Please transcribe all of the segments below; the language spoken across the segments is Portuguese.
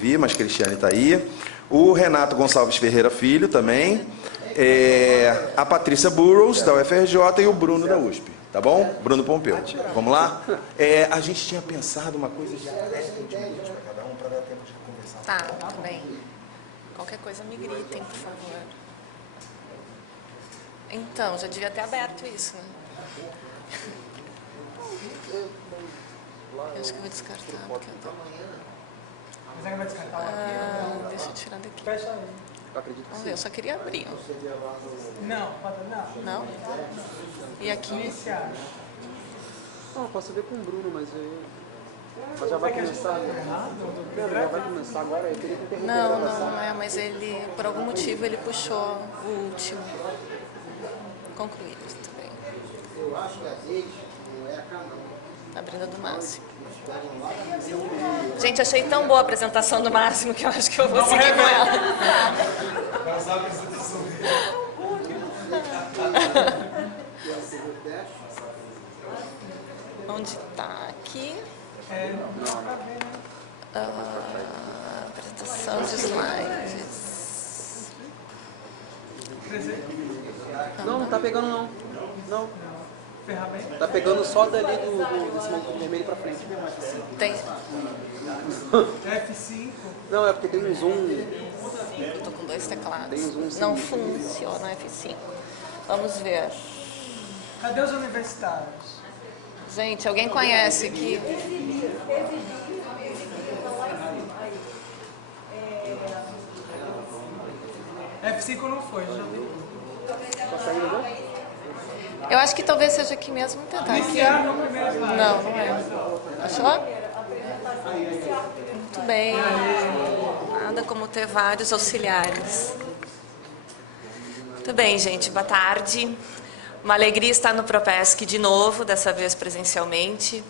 vi, mas Cristiane está aí. O Renato Gonçalves Ferreira Filho também. A Patrícia Burrows, da UFRJ, e o Bruno da USP. Tá bom? Bruno Pompeu. Vamos lá? A gente tinha pensado uma coisa de 10 minutos para cada um, para dar tempo de conversar. Tá, tudo bem. Qualquer coisa me gritem, por favor. Então, já devia ter aberto isso, né? Eu acho que eu vou descartar, porque eu tô... Mas vai descartar aqui? Deixa eu tirar daqui. Fecha aí. Vamos ver, eu só queria abrir. Não. Não? E aqui? Iniciar. Não, posso ver com o Bruno, mas já vai começar. Já vai começar agora, eu queria que Não, mas ele, por algum motivo, ele puxou o último. Concluído, tudo bem. Eu acho que a rede não é a canal. Abrindo do Máximo. Gente, achei tão boa a apresentação do Máximo que eu acho que eu vou seguir com ela. Onde está? Aqui. Apresentação de slides. Não tá pegando não. Não. Ferramenta. Tá pegando só dali desse monte vermelho pra frente. Tem. F5. Não, é porque tem um zoom. Eu tô com 2 teclados. Tem um zoom, sim. Não funciona F5. Vamos ver. Cadê os universitários? Gente, alguém conhece aqui? F5 não foi, já vi. Tá saindo, não? Eu acho que talvez seja aqui mesmo. Vou tentar aqui. Iniciar no primeiro slide. Não, não é. Achou? Muito bem. Nada como ter vários auxiliares. Muito bem, gente. Boa tarde. Uma alegria estar no Propesc de novo, dessa vez presencialmente.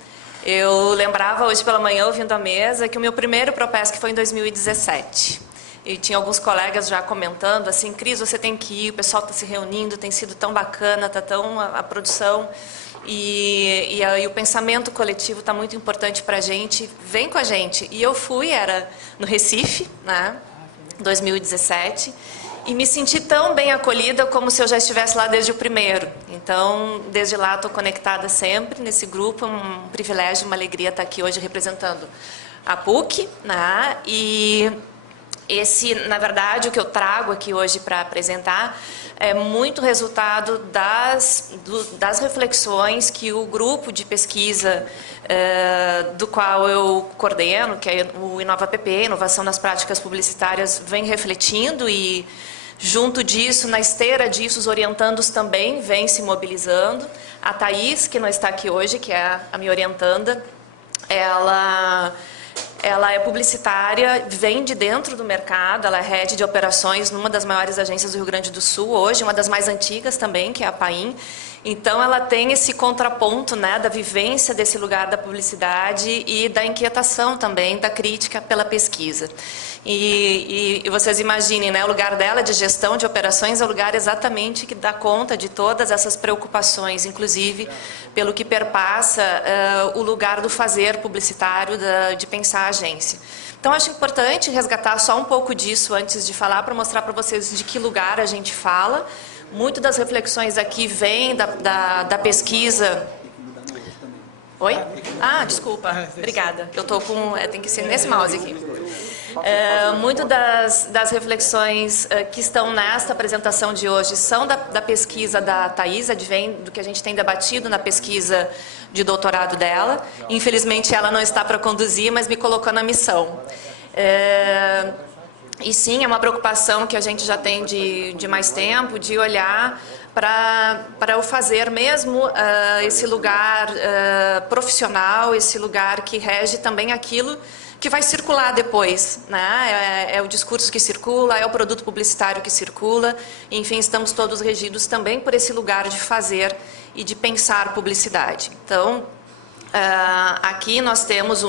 Eu lembrava hoje pela manhã, ouvindo a mesa, que o meu primeiro Propesc foi em 2017. E tinha alguns colegas já comentando, assim, Cris, você tem que ir, o pessoal está se reunindo, tem sido tão bacana, está tão a produção, e o pensamento coletivo está muito importante para a gente, vem com a gente. E eu fui, era no Recife, né, 2017, e me senti tão bem acolhida como se eu já estivesse lá desde o primeiro. Então, desde lá estou conectada sempre nesse grupo, um privilégio, uma alegria estar aqui hoje representando a PUC, né, e... na verdade, o que eu trago aqui hoje para apresentar é muito resultado das reflexões que o grupo de pesquisa do qual eu coordeno, que é o InovaPP, Inovação nas Práticas Publicitárias, vem refletindo e, junto disso, na esteira disso, os orientandos também vêm se mobilizando. A Thaís, que não está aqui hoje, que é a minha orientanda, ela é publicitária, vem de dentro do mercado, ela é head de operações numa das maiores agências do Rio Grande do Sul, hoje, uma das mais antigas também, que é a Paim. Então, ela tem esse contraponto, né, da vivência desse lugar da publicidade e da inquietação também, da crítica pela pesquisa. E vocês imaginem, né, o lugar dela de gestão de operações é o lugar exatamente que dá conta de todas essas preocupações, inclusive pelo que perpassa o lugar do fazer publicitário, de pensar a agência. Então, acho importante resgatar só um pouco disso antes de falar, para mostrar para vocês de que lugar a gente fala. Muito das reflexões aqui vêm da pesquisa... Oi? Ah, desculpa. Obrigada. Eu estou com... tem que ser nesse mouse aqui. Muito das reflexões que estão nesta apresentação de hoje são da pesquisa da Thaís, advém do que a gente tem debatido na pesquisa de doutorado dela. Infelizmente, ela não está para conduzir, mas me colocou na missão. E sim, é uma preocupação que a gente já tem de mais tempo, de olhar para o fazer mesmo, esse lugar profissional, esse lugar que rege também aquilo que vai circular depois, né? É o discurso que circula, é o produto publicitário que circula, enfim, estamos todos regidos também por esse lugar de fazer e de pensar publicidade. Então, aqui nós temos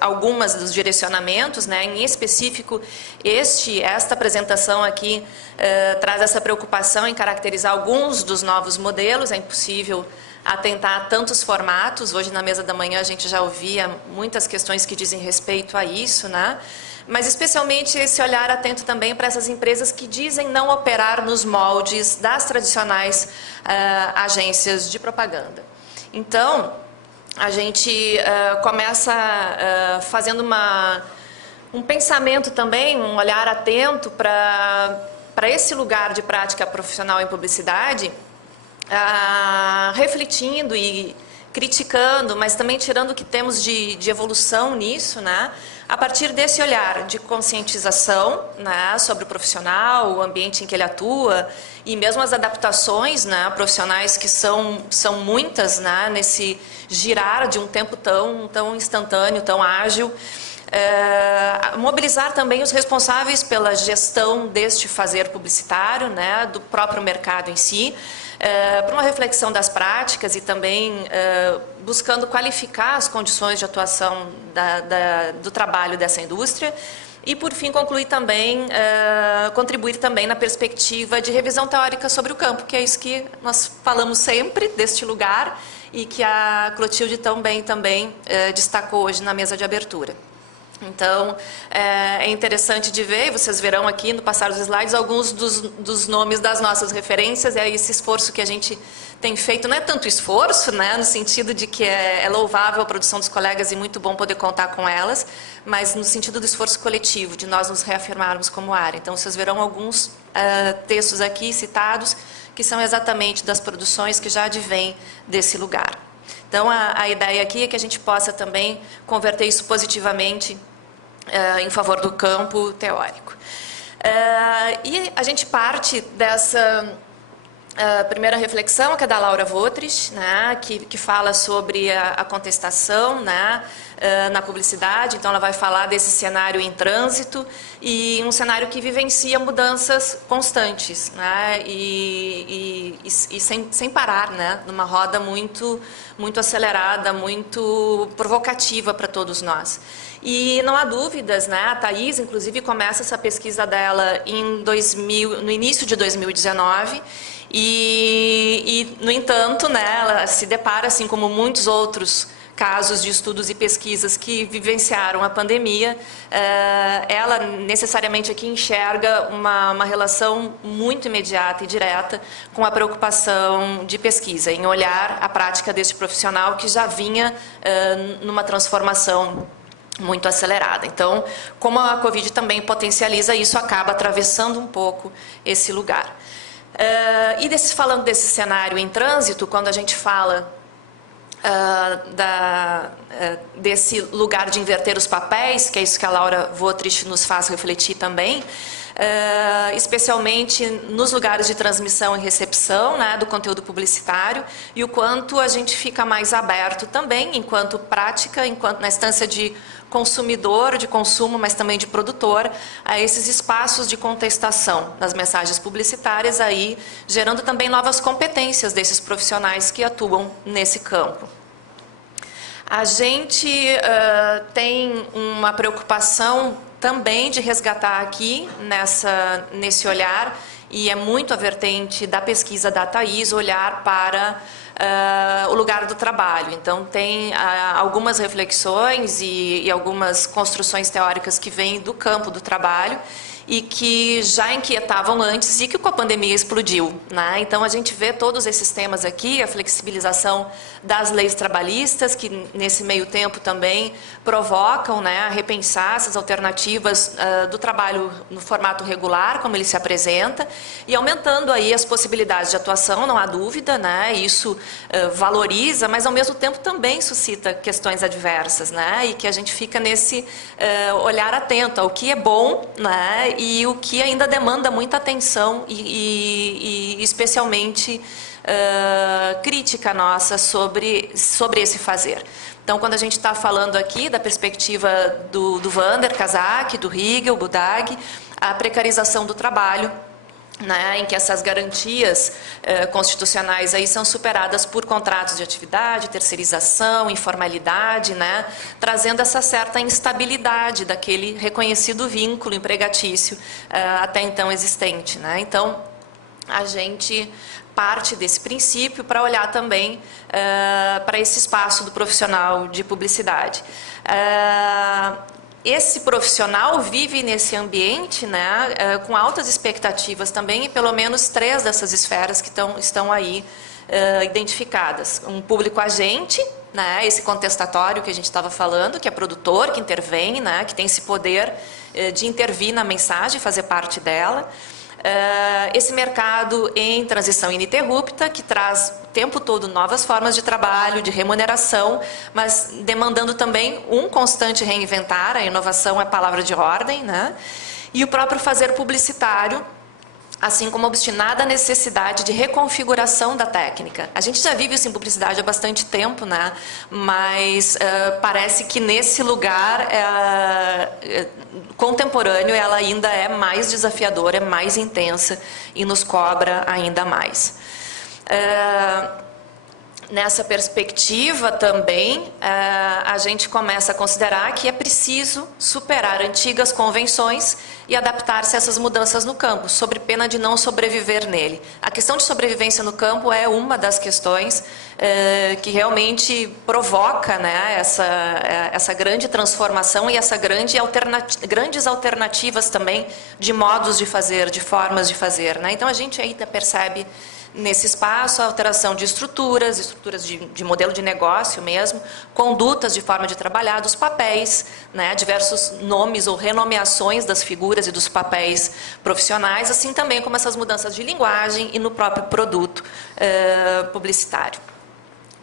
algumas dos direcionamentos, né? Em específico, esta apresentação aqui traz essa preocupação em caracterizar alguns dos novos modelos. É impossível atentar a tantos formatos. Hoje, na mesa da manhã, a gente já ouvia muitas questões que dizem respeito a isso, né? Mas especialmente esse olhar atento também para essas empresas que dizem não operar nos moldes das tradicionais agências de propaganda. Então, a gente começa fazendo um pensamento também, um olhar atento para esse lugar de prática profissional em publicidade, refletindo e criticando, mas também tirando o que temos de evolução nisso, né? A partir desse olhar de conscientização, né, sobre o profissional, o ambiente em que ele atua e mesmo as adaptações, né, profissionais que são muitas, né, nesse girar de um tempo tão instantâneo, tão ágil. Mobilizar também os responsáveis pela gestão deste fazer publicitário, né, do próprio mercado em si, para uma reflexão das práticas e também buscando qualificar as condições de atuação do trabalho dessa indústria. E, por fim, concluir também, contribuir também na perspectiva de revisão teórica sobre o campo, que é isso que nós falamos sempre deste lugar e que a Clotilde tão bem também destacou hoje na mesa de abertura. Então, é interessante de ver, e vocês verão aqui no passar dos slides, alguns dos nomes das nossas referências, é esse esforço que a gente tem feito, não é tanto esforço, né, no sentido de que é louvável a produção dos colegas e muito bom poder contar com elas, mas no sentido do esforço coletivo, de nós nos reafirmarmos como área. Então, vocês verão alguns textos aqui citados, que são exatamente das produções que já advêm desse lugar. Então, a ideia aqui é que a gente possa também converter isso positivamente em favor do campo teórico. E a gente parte dessa primeira reflexão, que é da Laura Wotrich, né, que fala sobre a contestação, né, na publicidade. Então, ela vai falar desse cenário em trânsito e um cenário que vivencia mudanças constantes, né, e sem parar, né, numa roda muito acelerada, muito provocativa para todos nós. E não há dúvidas, né, a Thaís, inclusive, começa essa pesquisa dela no início de 2019, e no entanto, né, ela se depara, assim como muitos outros casos de estudos e pesquisas que vivenciaram a pandemia, ela necessariamente aqui enxerga uma relação muito imediata e direta com a preocupação de pesquisa, em olhar a prática deste profissional que já vinha numa transformação muito acelerada. Então, como a Covid também potencializa isso, acaba atravessando um pouco esse lugar. Falando desse cenário em trânsito, quando a gente fala desse lugar de inverter os papéis, que é isso que a Laura Wotrich nos faz refletir também, especialmente nos lugares de transmissão e recepção, né, do conteúdo publicitário, e o quanto a gente fica mais aberto também, enquanto prática, enquanto na instância de consumidor, de consumo, mas também de produtor, a esses espaços de contestação das mensagens publicitárias, aí gerando também novas competências desses profissionais que atuam nesse campo. A gente tem uma preocupação também de resgatar aqui nesse olhar, e é muito a vertente da pesquisa da Thaís, olhar para o lugar do trabalho. Então, tem algumas reflexões e algumas construções teóricas que vêm do campo do trabalho e que já inquietavam antes e que com a pandemia explodiu, né? Então, a gente vê todos esses temas aqui, a flexibilização das leis trabalhistas, que nesse meio tempo também provocam, né, a repensar essas alternativas do trabalho no formato regular, como ele se apresenta, e aumentando aí as possibilidades de atuação, não há dúvida, né? Isso valoriza, mas ao mesmo tempo também suscita questões adversas, né? E que a gente fica nesse olhar atento ao que é bom, né? E o que ainda demanda muita atenção e especialmente crítica nossa sobre esse fazer. Então, quando a gente está falando aqui da perspectiva do Vander Kazak, do Riegel, Budag, a precarização do trabalho, né, em que essas garantias constitucionais aí são superadas por contratos de atividade, terceirização, informalidade, né, trazendo essa certa instabilidade daquele reconhecido vínculo empregatício até então existente, né? Então, a gente parte desse princípio para olhar também para esse espaço do profissional de publicidade. Esse profissional vive nesse ambiente, né, com altas expectativas também, e pelo menos 3 dessas esferas que estão aí identificadas. Um público agente, né, esse contestatório que a gente estava falando, que é produtor, que intervém, né, que tem esse poder de intervir na mensagem, fazer parte dela. Esse mercado em transição ininterrupta, que traz o tempo todo novas formas de trabalho, de remuneração, mas demandando também um constante reinventar, a inovação é palavra de ordem, né? E o próprio fazer publicitário, assim como a obstinada necessidade de reconfiguração da técnica. A gente já vive isso em publicidade há bastante tempo, né? Mas parece que nesse lugar contemporâneo ela ainda é mais desafiadora, é mais intensa e nos cobra ainda mais. Nessa perspectiva também, a gente começa a considerar que é preciso superar antigas convenções e adaptar-se a essas mudanças no campo, sob pena de não sobreviver nele. A questão de sobrevivência no campo é uma das questões que realmente provoca, né, essa grande transformação e essa grandes alternativas também de modos de fazer, de formas de fazer, né? Então a gente ainda percebe nesse espaço a alteração de estruturas de modelo de negócio mesmo, condutas de forma de trabalhar, dos papéis, né, diversos nomes ou renomeações das figuras e dos papéis profissionais, assim também como essas mudanças de linguagem e no próprio produto publicitário.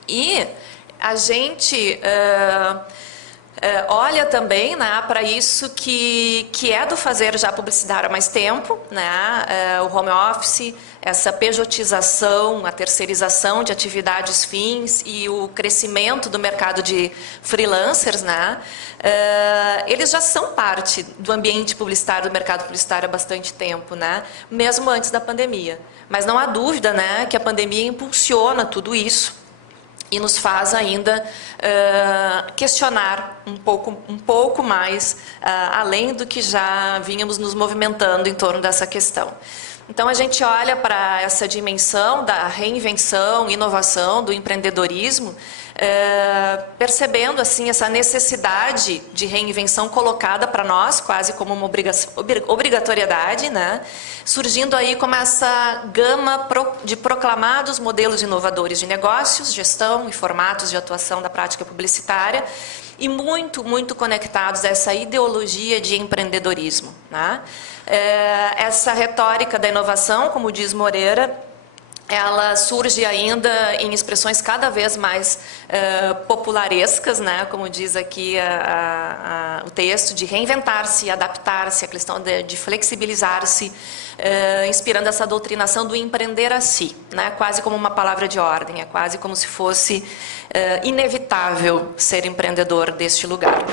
E a gente olha também, né, para isso que é do fazer já publicidade há mais tempo, né, o home office, essa pejotização, a terceirização de atividades fins e o crescimento do mercado de freelancers, né, eles já são parte do ambiente publicitário, do mercado publicitário há bastante tempo, né, mesmo antes da pandemia. Mas não há dúvida, né, que a pandemia impulsiona tudo isso e nos faz ainda questionar um pouco mais, além do que já vínhamos nos movimentando em torno dessa questão. Então, a gente olha para essa dimensão da reinvenção, inovação, do empreendedorismo, percebendo assim essa necessidade de reinvenção colocada para nós, quase como uma obrigatoriedade, né? Surgindo aí como essa gama de proclamados modelos inovadores de negócios, gestão e formatos de atuação da prática publicitária, e muito conectados a essa ideologia de empreendedorismo, né? Essa retórica da inovação, como diz Moreira, ela surge ainda em expressões cada vez mais popularescas, né? Como diz aqui o texto, de reinventar-se, adaptar-se, a questão de flexibilizar-se, inspirando essa doutrinação do empreender a si, né? Quase como uma palavra de ordem, é quase como se fosse inevitável ser empreendedor deste lugar.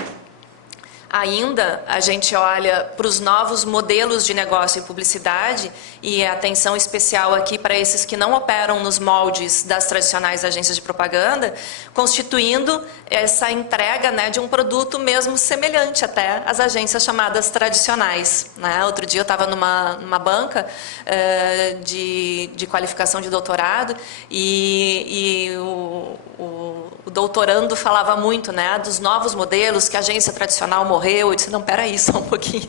Ainda a gente olha para os novos modelos de negócio e publicidade, e atenção especial aqui para esses que não operam nos moldes das tradicionais agências de propaganda, constituindo essa entrega, né, de um produto mesmo semelhante até às agências chamadas tradicionais, né? Outro dia eu estava numa banca de qualificação de doutorado e o doutorando falava muito, né, dos novos modelos, que a agência tradicional morreu. Eu disse, não, peraí, só um pouquinho.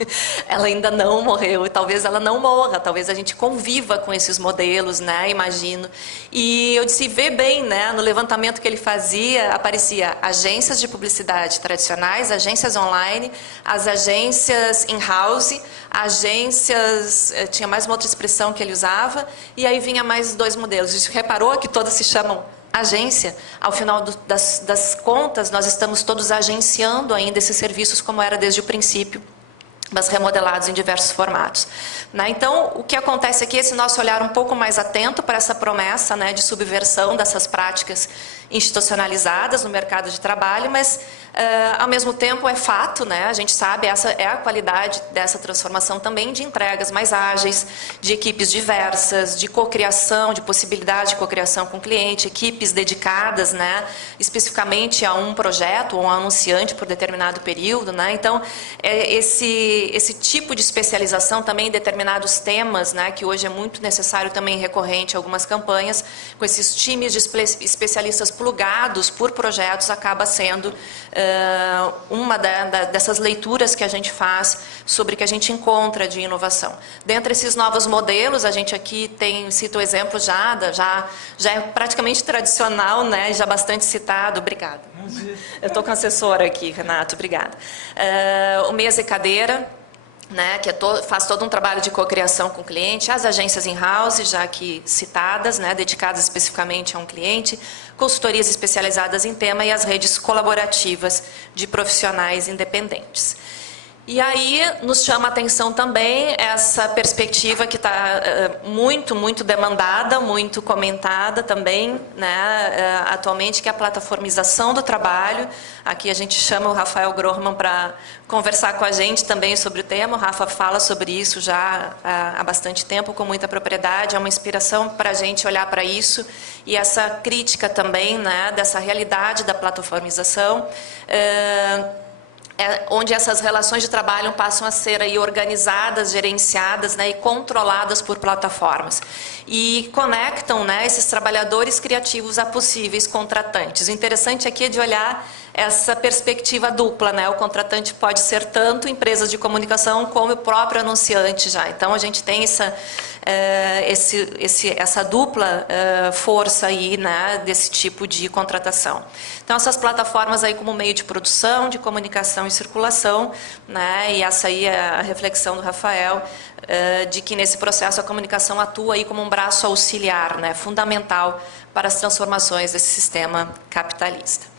Ela ainda não morreu, e talvez ela não morra, talvez a gente conviva com esses modelos, né, imagino. E eu disse, vê bem, né, no levantamento que ele fazia, aparecia agências de publicidade tradicionais, agências online, as agências in-house, agências, tinha mais uma outra expressão que ele usava, e aí vinha mais 2 modelos. A gente reparou que todas se chamam agência? Ao final das contas, nós estamos todos agenciando ainda esses serviços como era desde o princípio, mas remodelados em diversos formatos, né? Então, o que acontece aqui é esse nosso olhar um pouco mais atento para essa promessa, né, de subversão dessas práticas institucionalizadas no mercado de trabalho, mas ao mesmo tempo é fato, né? A gente sabe, essa é a qualidade dessa transformação também de entregas mais ágeis, de equipes diversas, de cocriação, de possibilidade de cocriação com o cliente, equipes dedicadas, né? Especificamente a um projeto ou um anunciante por determinado período, né? Então, esse tipo de especialização também em determinados temas, né? Que hoje é muito necessário também recorrente a algumas campanhas, com esses times de especialistas plugados por projetos, acaba sendo uma dessas leituras que a gente faz sobre o que a gente encontra de inovação. Dentre esses novos modelos, a gente aqui cita o exemplo já é praticamente tradicional, né, já bastante citado. Obrigada. Eu estou com a assessora aqui, Renato, obrigada. O mesa e cadeira, né, que faz todo um trabalho de cocriação com o cliente, as agências in-house, já aqui citadas, né, dedicadas especificamente a um cliente, consultorias especializadas em tema e as redes colaborativas de profissionais independentes. E aí nos chama a atenção também essa perspectiva que está muito demandada, muito comentada também, né, atualmente, que é a plataformização do trabalho. Aqui a gente chama o Rafael Grohmann para conversar com a gente também sobre o tema. O Rafa fala sobre isso já há bastante tempo, com muita propriedade. É uma inspiração para a gente olhar para isso e essa crítica também, né, dessa realidade da plataformização. Onde essas relações de trabalho passam a ser aí organizadas, gerenciadas, né, e controladas por plataformas. E conectam, né, esses trabalhadores criativos a possíveis contratantes. O interessante aqui é de olhar essa perspectiva dupla, né? O contratante pode ser tanto empresas de comunicação como o próprio anunciante já. Então a gente tem essa dupla força aí, né, desse tipo de contratação. Então essas plataformas aí como meio de produção, de comunicação e circulação, né? E essa aí é a reflexão do Rafael, de que nesse processo a comunicação atua aí como um braço auxiliar, né, fundamental para as transformações desse sistema capitalista.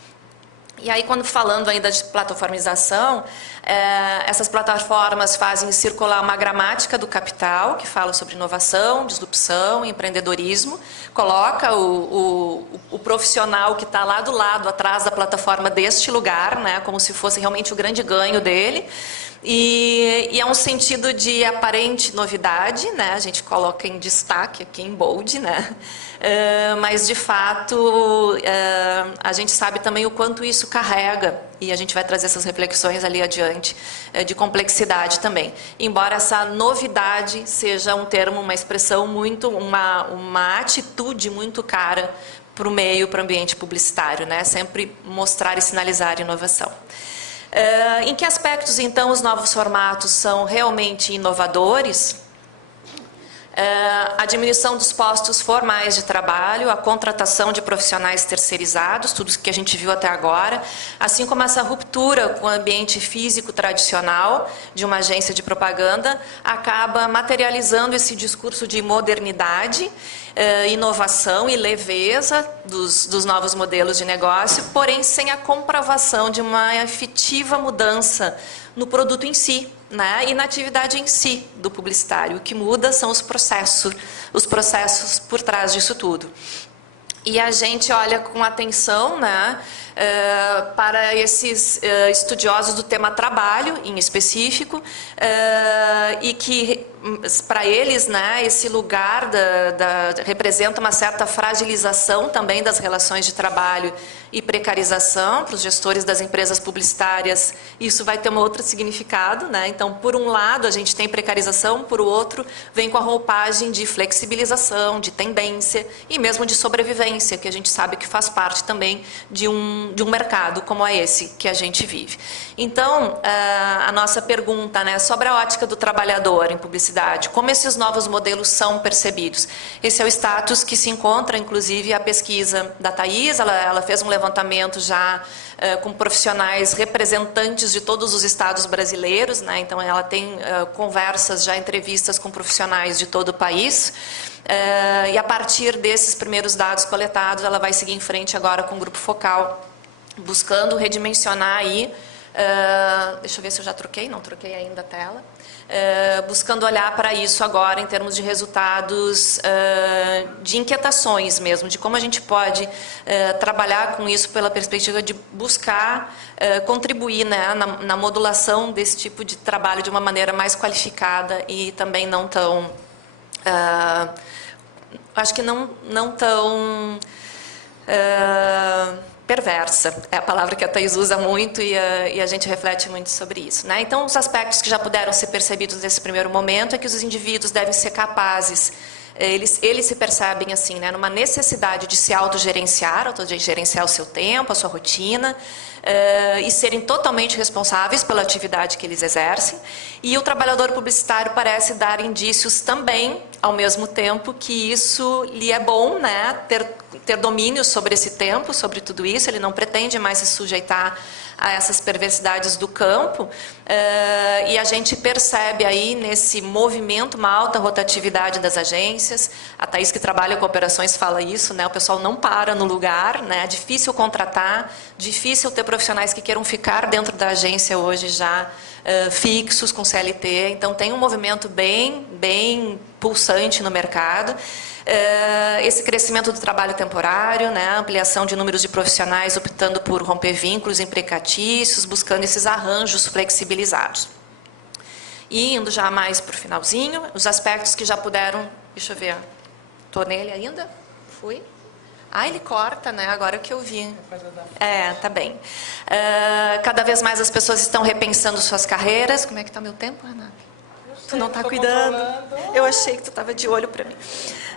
E aí, quando falando ainda de plataformização, essas plataformas fazem circular uma gramática do capital, que fala sobre inovação, disrupção, empreendedorismo, coloca o profissional que está lá do lado, atrás da plataforma deste lugar, né, como se fosse realmente o grande ganho dele. E é um sentido de aparente novidade, né? A gente coloca em destaque aqui em bold, né? Mas de fato a gente sabe também o quanto isso carrega, e a gente vai trazer essas reflexões ali adiante, de complexidade também. Embora essa novidade seja um termo, uma expressão muito, uma atitude muito cara para o meio, para o ambiente publicitário, né? Sempre mostrar e sinalizar inovação. Em que aspectos, então, os novos formatos são realmente inovadores? A diminuição dos postos formais de trabalho, a contratação de profissionais terceirizados, tudo isso que a gente viu até agora, assim como essa ruptura com o ambiente físico tradicional de uma agência de propaganda, acaba materializando esse discurso de modernidade, inovação e leveza dos novos modelos de negócio, porém sem a comprovação de uma efetiva mudança no produto em si, né, e na atividade em si do publicitário. O que muda são os processos por trás disso tudo. E a gente olha com atenção, né, para esses estudiosos do tema trabalho, em específico, e que, para eles, né, esse lugar representa uma certa fragilização também das relações de trabalho e precarização. Para os gestores das empresas publicitárias, isso vai ter um outro significado, né? Então, por um lado, a gente tem precarização, por outro, vem com a roupagem de flexibilização, de tendência e mesmo de sobrevivência, que a gente sabe que faz parte também de um mercado como é esse que a gente vive. Então, a nossa pergunta, né, sobre a ótica do trabalhador em publicidade, como esses novos modelos são percebidos? Esse é o status que se encontra, inclusive, a pesquisa da Thaís. Ela fez um levantamento já com profissionais representantes de todos os estados brasileiros, né? Então ela tem conversas, já entrevistas com profissionais de todo o país, e a partir desses primeiros dados coletados ela vai seguir em frente agora com o grupo focal, buscando redimensionar aí Deixa eu ver se eu já troquei, não troquei ainda a tela. Buscando olhar para isso agora em termos de resultados, de inquietações mesmo, de como a gente pode trabalhar com isso pela perspectiva de buscar contribuir, né, na modulação desse tipo de trabalho de uma maneira mais qualificada e também não tão... acho que não tão... perversa, é a palavra que a Thaís usa muito e a gente reflete muito sobre isso, né? Então, os aspectos que já puderam ser percebidos nesse primeiro momento é que os indivíduos devem ser capazes, eles se percebem assim, né, numa necessidade de se autogerenciar o seu tempo, a sua rotina, e serem totalmente responsáveis pela atividade que eles exercem. E o trabalhador publicitário parece dar indícios também, ao mesmo tempo, que isso lhe é bom, né, ter domínio sobre esse tempo, sobre tudo isso. Ele não pretende mais se sujeitar a essas perversidades do campo, e a gente percebe aí nesse movimento uma alta rotatividade das agências. A Thaís, que trabalha com operações, fala isso, né? O pessoal não para no lugar, né? É difícil contratar, difícil ter profissionais que queiram ficar dentro da agência hoje já fixos, com CLT. Então tem um movimento bem pulsante no mercado. Esse crescimento do trabalho temporário, né, a ampliação de números de profissionais optando por romper vínculos empregatícios, buscando esses arranjos flexibilizados. E indo já mais para o finalzinho, os aspectos que já puderam... Deixa eu ver, estou nele ainda? Fui? Ah, ele corta, né? Agora que eu vi. Tá bem. Cada vez mais as pessoas estão repensando suas carreiras. Como é que está meu tempo, Renata? Tu não está cuidando? Eu achei que tu estava de olho para mim.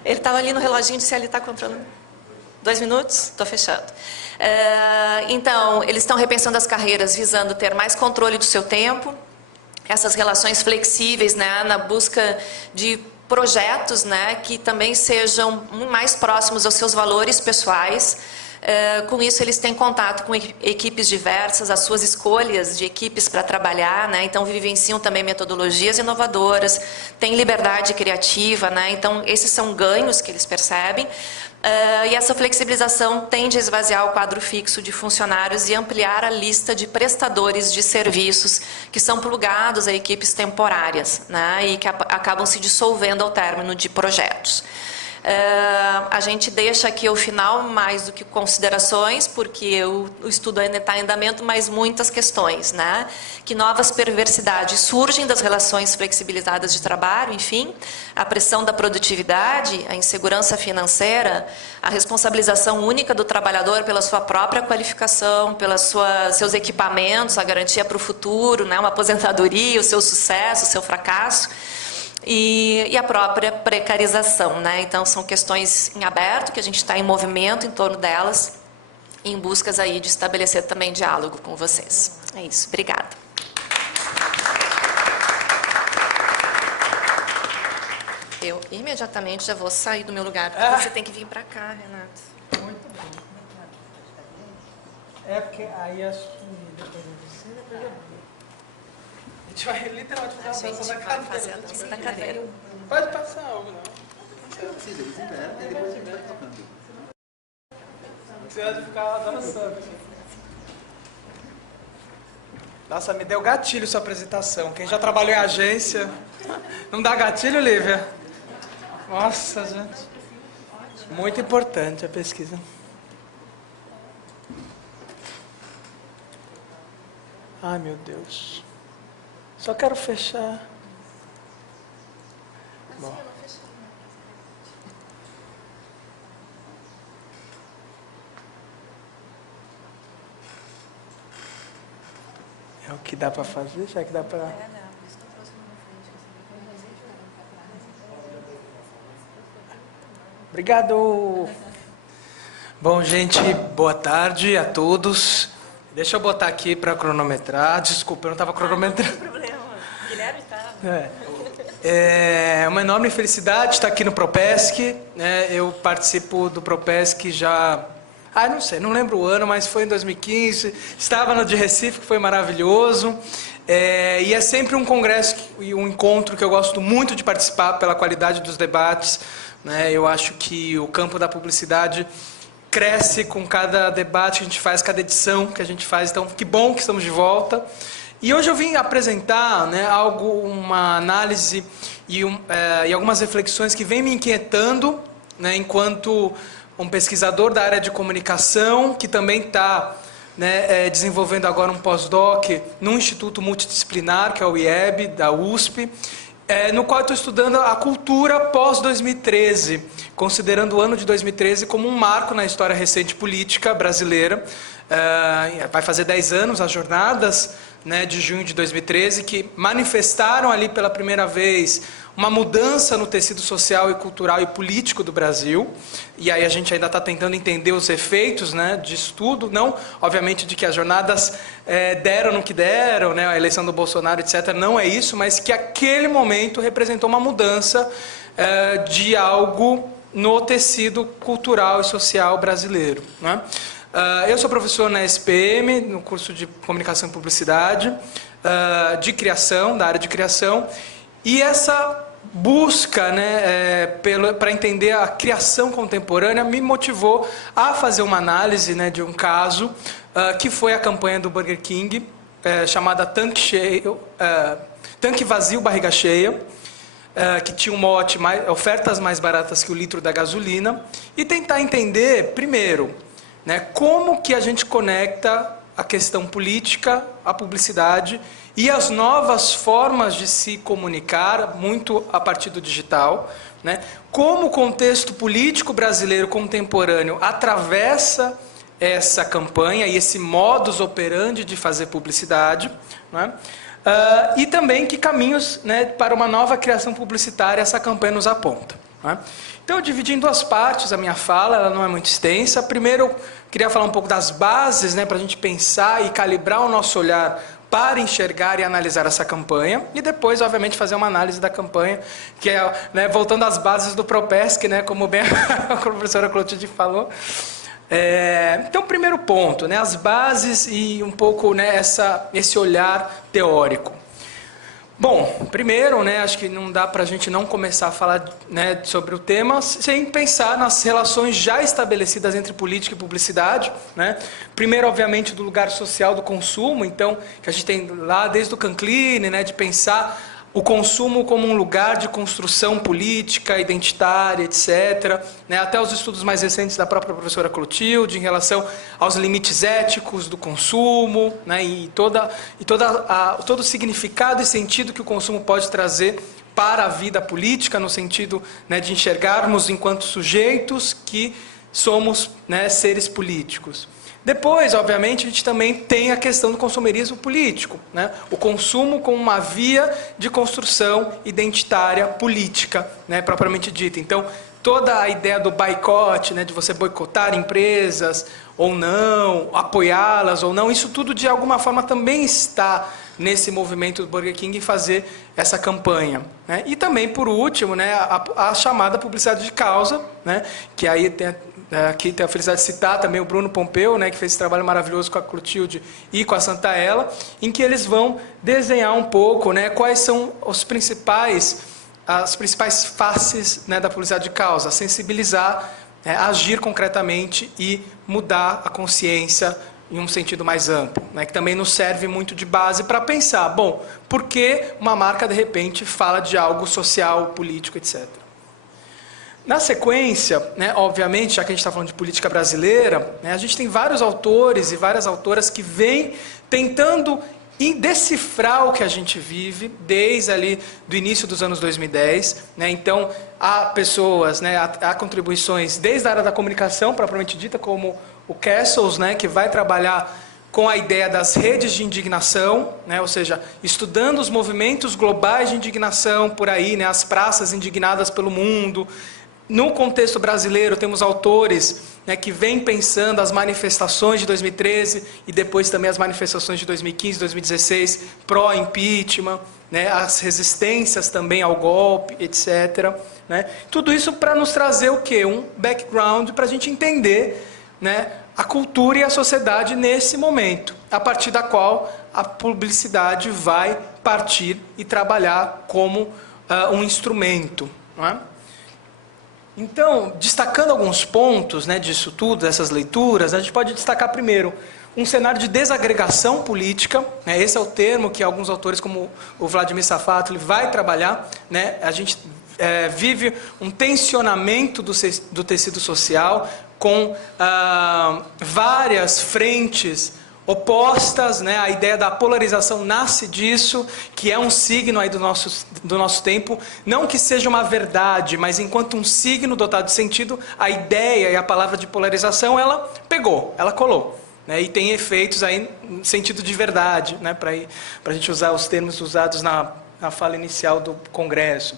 Ele estava ali no reloginho, disse, ele está contando 2 minutos? Estou fechando. Então, eles estão repensando as carreiras, visando ter mais controle do seu tempo, essas relações flexíveis, né, na busca de projetos, né, que também sejam mais próximos aos seus valores pessoais. Com isso, eles têm contato com equipes diversas, as suas escolhas de equipes para trabalhar, né? Então vivenciam também metodologias inovadoras, têm liberdade criativa, né? Então esses são ganhos que eles percebem. E essa flexibilização tende a esvaziar o quadro fixo de funcionários e ampliar a lista de prestadores de serviços que são plugados a equipes temporárias, né? E que acabam se dissolvendo ao término de projetos. A gente deixa aqui ao final mais do que considerações, porque o estudo ainda está em andamento, mas muitas questões, né? Que novas perversidades surgem das relações flexibilizadas de trabalho, enfim, a pressão da produtividade, a insegurança financeira, a responsabilização única do trabalhador pela sua própria qualificação, pelos seus equipamentos, a garantia para o futuro, né? Uma aposentadoria, o seu sucesso, o seu fracasso. E a própria precarização, né? Então são questões em aberto, que a gente está em movimento em torno delas, em buscas aí de estabelecer também diálogo com vocês. É isso, obrigada. Eu imediatamente já vou sair do meu lugar, porque você tem que vir para cá, Renato. Muito bem. É porque aí assumir depois de você, depois eu vi. A gente vai literalmente fazer a dança da cadeira. Fazer a dança da cadeira. Pode passar algo, não. Não precisa, eles liberam e depois a gente vai tocando. Você vai ficar dançando. Nossa, me deu gatilho sua apresentação. Quem já trabalhou em agência... Não dá gatilho, Lívia? Nossa, gente. Muito importante a pesquisa. Ai, meu Deus. Só quero fechar. Bom. É o que dá para fazer? Será que dá para... Obrigado. Bom, gente, boa tarde a todos. Deixa eu botar aqui para cronometrar. Desculpa, eu não estava cronometrando. Não tem problema, Guilherme estava. É uma enorme felicidade estar aqui no Propesc. Eu participo do Propesc já... não sei, não lembro o ano, mas foi em 2015. Estava no de Recife, que foi maravilhoso. E é sempre um congresso e um encontro que eu gosto muito de participar pela qualidade dos debates. Eu acho que o campo da publicidade cresce com cada debate que a gente faz, cada edição que a gente faz. Então, que bom que estamos de volta. E hoje eu vim apresentar, né, uma análise e algumas reflexões que vêm me inquietando, né, enquanto um pesquisador da área de comunicação, que também está, né, desenvolvendo agora um pós-doc no Instituto Multidisciplinar, que é o IEB, da USP, no qual estou estudando a cultura pós-2013, considerando o ano de 2013 como um marco na história recente política brasileira. Vai fazer 10 anos as jornadas, né, de junho de 2013, que manifestaram ali pela primeira vez uma mudança no tecido social e cultural e político do Brasil. E aí a gente ainda está tentando entender os efeitos, né, disso tudo. Não, obviamente, de que as jornadas deram no que deram, né, a eleição do Bolsonaro, etc. Não é isso, mas que aquele momento representou uma mudança de algo no tecido cultural e social brasileiro, né? Eu sou professor na SPM, no curso de Comunicação e Publicidade, de criação, da área de criação, e essa busca, né, para entender a criação contemporânea me motivou a fazer uma análise, né, de um caso que foi a campanha do Burger King, chamada Tanque Vazio, Barriga Cheia, que tinha um mote, ofertas mais baratas que o litro da gasolina, e tentar entender, primeiro, né, como que a gente conecta a questão política, a publicidade e as novas formas de se comunicar, muito a partir do digital, né? Como o contexto político brasileiro contemporâneo atravessa essa campanha e esse modus operandi de fazer publicidade, né? E também que caminhos, né, para uma nova criação publicitária essa campanha nos aponta, né? Então, eu dividi em duas partes a minha fala, ela não é muito extensa. Primeiro, eu queria falar um pouco das bases, né, para a gente pensar e calibrar o nosso olhar para enxergar e analisar essa campanha. E depois, obviamente, fazer uma análise da campanha, que é, né, voltando às bases do Propesc, né, como bem a professora Clotilde falou. Então, primeiro ponto, né, as bases e um pouco, né, esse olhar teórico. Bom, primeiro, né, acho que não dá para a gente não começar a falar, né, sobre o tema sem pensar nas relações já estabelecidas entre política e publicidade, né? Primeiro, obviamente, do lugar social do consumo, então, que a gente tem lá desde o Canclini, né, de pensar o consumo como um lugar de construção política, identitária, etc., né, até os estudos mais recentes da própria professora Clotilde em relação aos limites éticos do consumo, né, e todo o significado e sentido que o consumo pode trazer para a vida política, no sentido, né, de enxergarmos enquanto sujeitos que somos, né, seres políticos. Depois, obviamente, a gente também tem a questão do consumerismo político, né? O consumo como uma via de construção identitária política, né, propriamente dita. Então, toda a ideia do boicote, né, de você boicotar empresas ou não, apoiá-las ou não, isso tudo de alguma forma também está nesse movimento do Burger King em fazer essa campanha, né? E também, por último, né, a chamada publicidade de causa, né, que aí aqui tem a felicidade de citar também o Bruno Pompeu, né, que fez esse trabalho maravilhoso com a Clotilde e com a Santaella, em que eles vão desenhar um pouco, né, quais são as principais faces, né, da publicidade de causa, sensibilizar, agir concretamente e mudar a consciência em um sentido mais amplo, né, que também nos serve muito de base para pensar, bom, por que uma marca de repente fala de algo social, político, etc. Na sequência, né, obviamente, já que a gente está falando de política brasileira, né, a gente tem vários autores e várias autoras que vêm tentando decifrar o que a gente vive desde ali do início dos anos 2010. Né, então, há pessoas, né, há contribuições desde a área da comunicação, propriamente dita, como o Kessels, né, que vai trabalhar com a ideia das redes de indignação, né, ou seja, estudando os movimentos globais de indignação por aí, né, as praças indignadas pelo mundo. No contexto brasileiro, temos autores, né, que vêm pensando as manifestações de 2013 e depois também as manifestações de 2015, 2016, pró-impeachment, né, as resistências também ao golpe, etc. Né? Tudo isso para nos trazer o quê? Um background para a gente entender, né, a cultura e a sociedade nesse momento, a partir da qual a publicidade vai partir e trabalhar como um instrumento. Não é? Então, destacando alguns pontos, né, disso tudo, dessas leituras, a gente pode destacar primeiro um cenário de desagregação política, né? Esse é o termo que alguns autores, como o Vladimir Safatli, vai trabalhar, né? A gente vive um tensionamento do tecido social com várias frentes opostas, né? A ideia da polarização nasce disso, que é um signo aí do nosso tempo, não que seja uma verdade, mas enquanto um signo dotado de sentido, a ideia e a palavra de polarização, ela pegou, ela colou. Né, e tem efeitos aí no sentido de verdade, né, para a gente usar os termos usados na fala inicial do Congresso.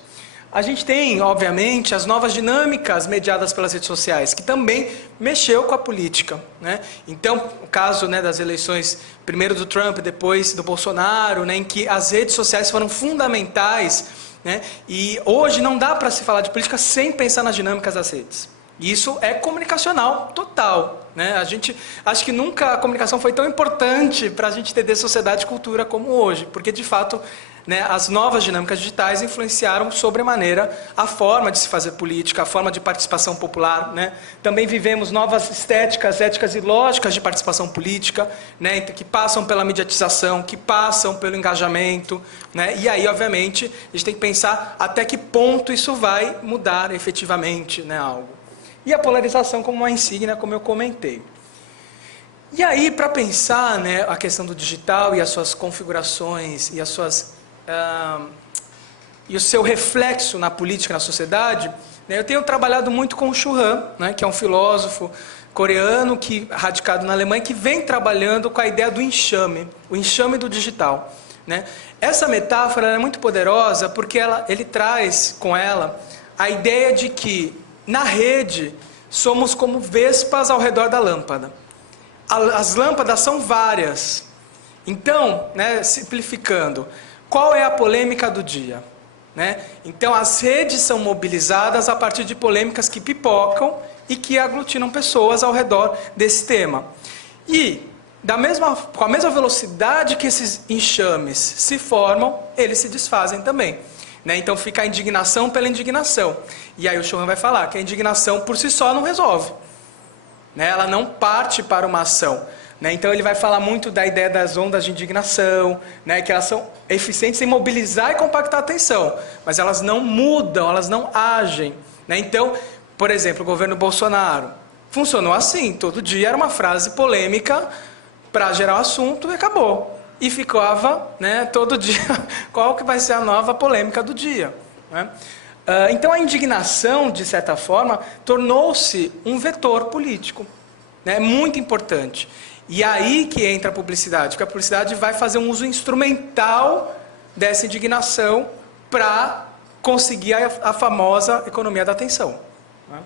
A gente tem, obviamente, as novas dinâmicas mediadas pelas redes sociais, que também mexeu com a política. Né? Então, o caso, né, das eleições, primeiro do Trump, depois do Bolsonaro, né, em que as redes sociais foram fundamentais, né, e hoje não dá para se falar de política sem pensar nas dinâmicas das redes. Isso é comunicacional total. Né? A gente acho que nunca a comunicação foi tão importante para a gente entender sociedade e cultura como hoje, porque de fato, né, as novas dinâmicas digitais influenciaram sobremaneira a forma de se fazer política, a forma de participação popular. Né? Também vivemos novas estéticas, éticas e lógicas de participação política, né, que passam pela mediatização, que passam pelo engajamento. Né? E aí, obviamente, a gente tem que pensar até que ponto isso vai mudar efetivamente, né, algo. E a polarização como uma insígnia, como eu comentei. E aí, para pensar, né, a questão do digital e as suas configurações e e o seu reflexo na política, na sociedade, né, eu tenho trabalhado muito com o Shu Han, né, que é um filósofo coreano radicado na Alemanha, que vem trabalhando com a ideia do enxame, o enxame do digital. Né? Essa metáfora é muito poderosa porque ele traz com ela a ideia de que na rede, somos como vespas ao redor da lâmpada. As lâmpadas são várias. Então, né, simplificando, qual é a polêmica do dia? Né? Então, as redes são mobilizadas a partir de polêmicas que pipocam e que aglutinam pessoas ao redor desse tema. E, com a mesma velocidade que esses enxames se formam, eles se desfazem também. Né? Então fica a indignação pela indignação. E aí o Shu Han vai falar que a indignação por si só não resolve. Né? Ela não parte para uma ação. Né? Então ele vai falar muito da ideia das ondas de indignação, né? Que elas são eficientes em mobilizar e compactar a atenção, mas elas não mudam, elas não agem. Né? Então, por exemplo, o governo Bolsonaro funcionou assim, todo dia era uma frase polêmica para gerar um assunto e acabou. E ficava, né, todo dia, qual que vai ser a nova polêmica do dia. Né? Então a indignação, de certa forma, tornou-se um vetor político. Né? Muito importante. E aí que entra a publicidade, porque a publicidade vai fazer um uso instrumental dessa indignação para conseguir a famosa economia da atenção. Né?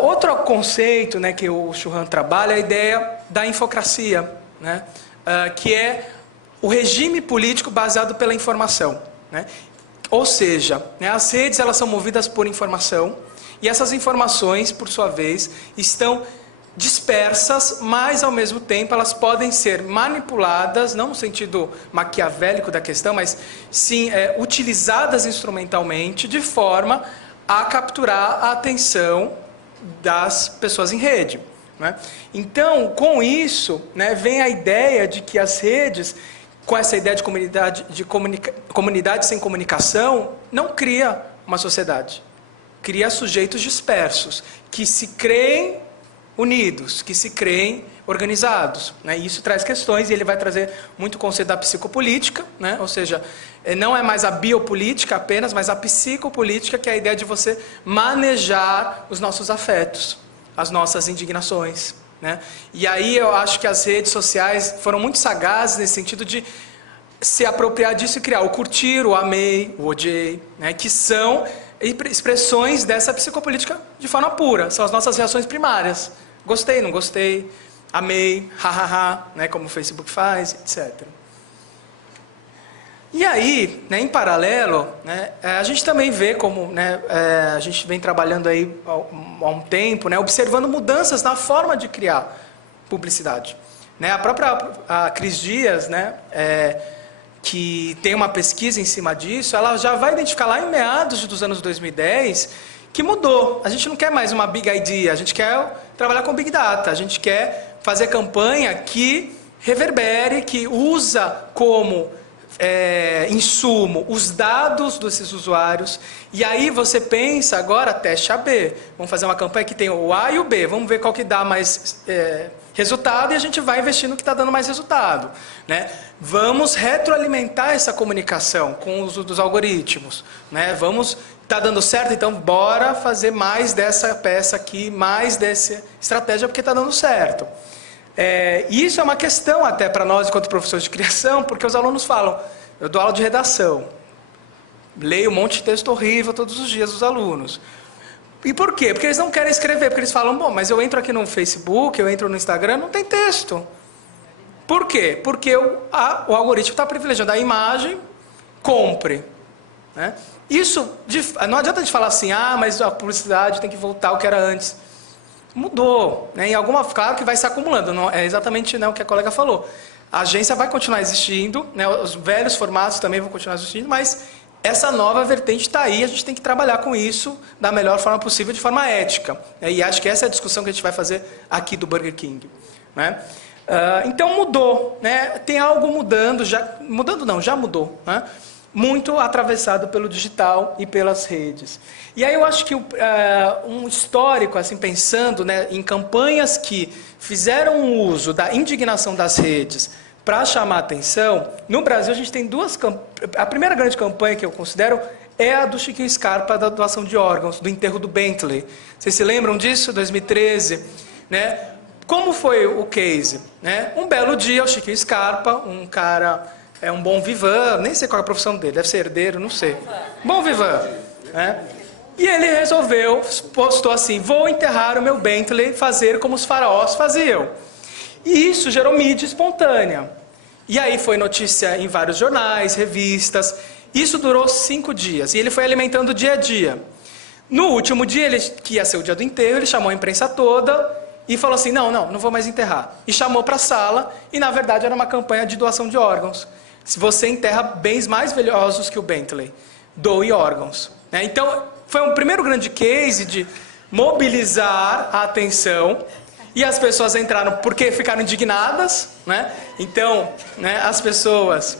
Outro conceito, né, que o Shu Han trabalha é a ideia da infocracia. Né? Que é o regime político baseado pela informação. Né? Ou seja, né, as redes elas são movidas por informação e essas informações, por sua vez, estão dispersas, mas ao mesmo tempo elas podem ser manipuladas, não no sentido maquiavélico da questão, mas sim utilizadas instrumentalmente de forma a capturar a atenção das pessoas em rede. Né? Então, com isso, né, vem a ideia de que as redes, com essa ideia de comunidade sem comunicação, não cria uma sociedade. Cria sujeitos dispersos, que se creem unidos, que se creem organizados. Né? E isso traz questões, e ele vai trazer muito o conceito da psicopolítica, né? Ou seja, não é mais a biopolítica apenas, mas a psicopolítica, que é a ideia de você manejar os nossos afetos, as nossas indignações. Né? E aí eu acho que as redes sociais foram muito sagazes nesse sentido de se apropriar disso e criar o curtir, o amei, o odiei, né? Que são expressões dessa psicopolítica de forma pura, são as nossas reações primárias. Gostei, não gostei, amei, hahaha, né? Como o Facebook faz, etc. E aí, né, em paralelo, né, a gente também vê como, né, a gente vem trabalhando aí há um tempo, né, observando mudanças na forma de criar publicidade. Né, a própria Cris Dias, né, que tem uma pesquisa em cima disso, ela já vai identificar lá em meados dos anos 2010 que mudou. A gente não quer mais uma big idea, a gente quer trabalhar com big data, a gente quer fazer campanha que reverbere, que usa como insumo os dados desses usuários. E aí você pensa agora teste AB. Vamos fazer uma campanha que tem o A e o B. Vamos ver qual que dá mais resultado e a gente vai investir no que está dando mais resultado, né? Vamos retroalimentar essa comunicação com o uso dos algoritmos, né? Vamos, está dando certo, então bora fazer mais dessa peça aqui, mais dessa estratégia porque está dando certo. E isso é uma questão até para nós, enquanto professores de criação, porque os alunos falam, eu dou aula de redação, leio um monte de texto horrível todos os dias dos alunos. E por quê? Porque eles não querem escrever, porque eles falam, bom, mas eu entro aqui no Facebook, eu entro no Instagram, não tem texto. Por quê? Porque o algoritmo está privilegiando a imagem, compre. Né? Isso, não adianta a gente falar assim, mas a publicidade tem que voltar ao que era antes. Mudou, né? Claro que vai se acumulando, não, é exatamente, né, o que a colega falou. A agência vai continuar existindo, né, os velhos formatos também vão continuar existindo, mas essa nova vertente está aí, a gente tem que trabalhar com isso da melhor forma possível, de forma ética. E acho que essa é a discussão que a gente vai fazer aqui do Burger King. Né? Então mudou, né? Tem algo mudando, já mudou, né? Muito atravessado pelo digital e pelas redes. E aí eu acho que um histórico, assim, pensando, né, em campanhas que fizeram uso da indignação das redes para chamar a atenção, no Brasil a gente tem duas campanhas. A primeira grande campanha que eu considero é a do Chiquinho Scarpa, da doação de órgãos, do enterro do Bentley. Vocês se lembram disso? 2013, né? Como foi o case? Né? Um belo dia, o Chiquinho Scarpa, um cara... um bom vivan, nem sei qual é a profissão dele, deve ser herdeiro, não sei. Bom vivan. Né? E ele resolveu, postou assim, vou enterrar o meu Bentley, fazer como os faraós faziam. E isso gerou mídia espontânea. E aí foi notícia em vários jornais, revistas. Isso durou 5 dias, e ele foi alimentando dia a dia. No último dia, que ia ser o dia do enterro, ele chamou a imprensa toda e falou assim, não vou mais enterrar. E chamou para a sala, e na verdade era uma campanha de doação de órgãos. Se você enterra bens mais valiosos que o Bentley, doe órgãos. Né? Então, foi um primeiro grande case de mobilizar a atenção, e as pessoas entraram porque ficaram indignadas, né? Então, né, as pessoas,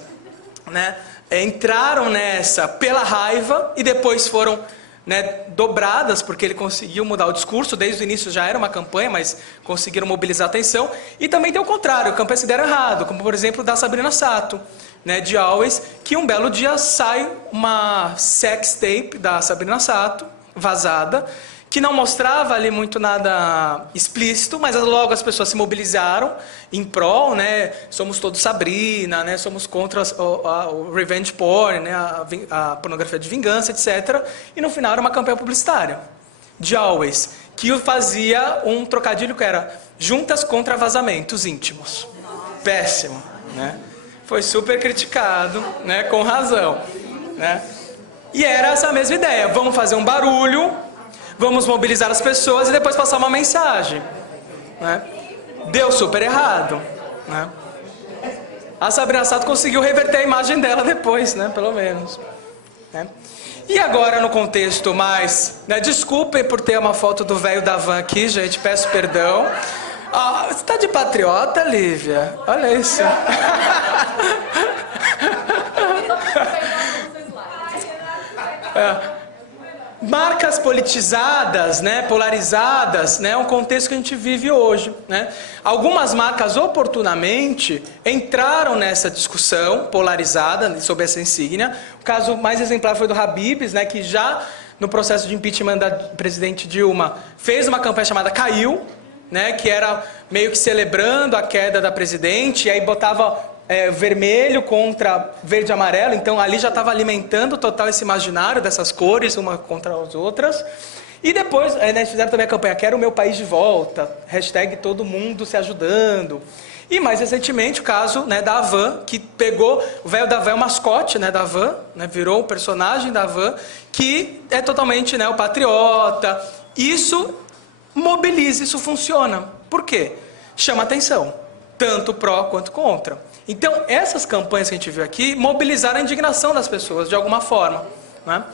né, entraram nessa pela raiva e depois foram, né, dobradas, porque ele conseguiu mudar o discurso. Desde o início já era uma campanha, mas conseguiram mobilizar a atenção. E também tem o contrário, campanhas que deram errado, como por exemplo da Sabrina Sato, né, de Always, que um belo dia sai uma sex tape da Sabrina Sato, vazada, que não mostrava ali muito nada explícito, mas logo as pessoas se mobilizaram em prol, né, somos todos Sabrina, né, somos contra o revenge porn, né, a pornografia de vingança, etc. E no final era uma campanha publicitária de Always, que fazia um trocadilho que era juntas contra vazamentos íntimos. Péssimo, né? Foi super criticado, né, com razão. Né? E era essa mesma ideia, vamos fazer um barulho, vamos mobilizar as pessoas e depois passar uma mensagem. Né? Deu super errado. Né? A Sabrina Sato conseguiu reverter a imagem dela depois, né? Pelo menos. Né? E agora no contexto mais... Né? Desculpem por ter uma foto do velho da van aqui, gente, peço perdão. Você está de patriota, Lívia? Olha isso. Marcas politizadas, né, polarizadas, né, é um contexto que a gente vive hoje. Né? Algumas marcas, oportunamente, entraram nessa discussão polarizada sobre essa insígnia. O caso mais exemplar foi do Habib's, né, que já no processo de impeachment da presidente Dilma fez uma campanha chamada Caiu, né, que era meio que celebrando a queda da presidente, e aí botava vermelho contra verde e amarelo, então ali já estava alimentando total esse imaginário dessas cores, uma contra as outras. E depois, né, fizeram também a campanha Quero o meu país de volta, hashtag todo mundo se ajudando. E mais recentemente o caso, né, da Havan, que pegou, o velho da Havan é o mascote, né, da Havan, né, virou o personagem da Havan, que é totalmente, né, o patriota. Isso mobiliza, isso funciona. Por quê? Chama atenção. tanto pró quanto contra. Então, essas campanhas que a gente viu aqui mobilizaram a indignação das pessoas, de alguma forma, né?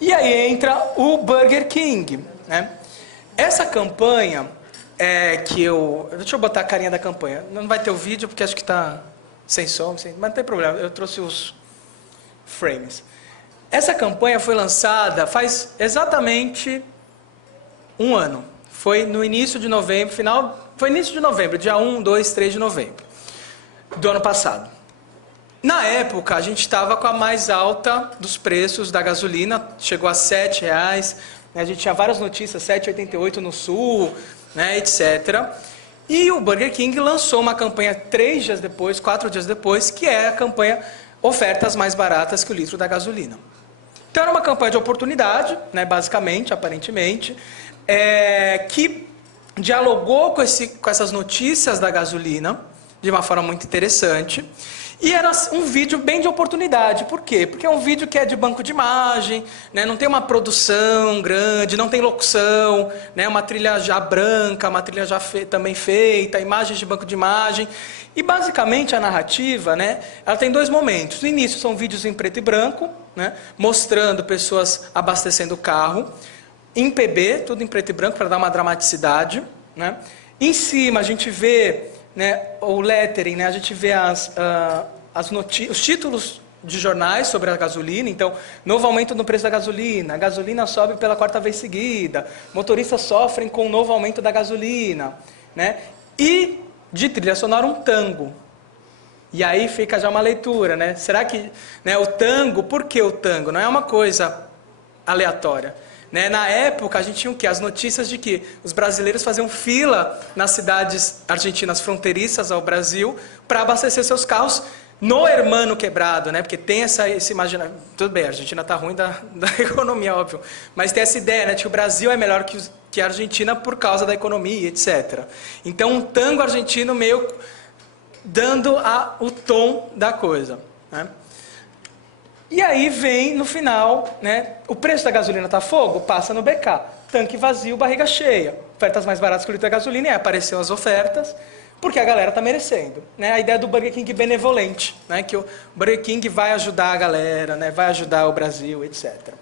E aí entra o Burger King, né? Essa campanha que eu... Deixa eu botar a carinha da campanha. Não vai ter o vídeo, porque acho que está sem som, mas não tem problema, eu trouxe os frames. Essa campanha foi lançada faz exatamente um ano. Foi no início de novembro, foi início de novembro, dia 1, 2, 3 de novembro do ano passado. Na época, a gente estava com a mais alta dos preços da gasolina, chegou a R$ 7,00, né? A gente tinha várias notícias, 7,88 no Sul, né, etc. E o Burger King lançou uma campanha 3 dias depois, 4 dias depois, que é a campanha Ofertas Mais Baratas que o Litro da Gasolina. Então era uma campanha de oportunidade, né, basicamente, aparentemente, que dialogou com essas notícias da gasolina de uma forma muito interessante. E era um vídeo bem de oportunidade. Por quê? Porque é um vídeo que é de banco de imagem, né? Não tem uma produção grande, não tem locução, né? Uma trilha já branca, uma trilha já também feita, imagens de banco de imagem. E basicamente a narrativa, né? Ela tem 2 momentos. No início são vídeos em preto e branco, né? Mostrando pessoas abastecendo o carro. Em PB, tudo em preto e branco para dar uma dramaticidade, né? Em cima a gente vê, né, o lettering, né, a gente vê os títulos de jornais sobre a gasolina. Então, novo aumento no preço da gasolina, a gasolina sobe pela 4ª vez seguida, motoristas sofrem com o novo aumento da gasolina, né? E de trilha sonora um tango. E aí fica já uma leitura, né? Será que, né, o tango, por que o tango? Não é uma coisa aleatória. Né? Na época, a gente tinha o quê? As notícias de que os brasileiros faziam fila nas cidades argentinas fronteiriças ao Brasil para abastecer seus carros no Hermano Quebrado, né? Porque tem esse imaginário... Tudo bem, a Argentina está ruim da economia, óbvio, mas tem essa ideia, né, de que o Brasil é melhor que a Argentina por causa da economia, etc. Então, um tango argentino meio dando o tom da coisa, né? E aí vem, no final, né, o preço da gasolina está fogo, passa no BK. Tanque vazio, barriga cheia. Ofertas mais baratas que o litro da gasolina, e aí apareceram as ofertas, porque a galera está merecendo. Né? A ideia do Burger King benevolente, né, que o Burger King vai ajudar a galera, né, vai ajudar o Brasil, etc.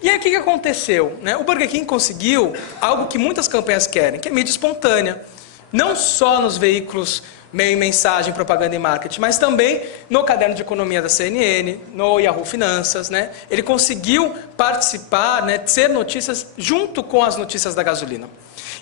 E aí o que aconteceu? Né? O Burger King conseguiu algo que muitas campanhas querem, que é mídia espontânea. Não só nos veículos meio mensagem, propaganda e marketing, mas também no caderno de economia da CNN, no Yahoo Finanças, né? Ele conseguiu participar, né, ser notícias junto com as notícias da gasolina.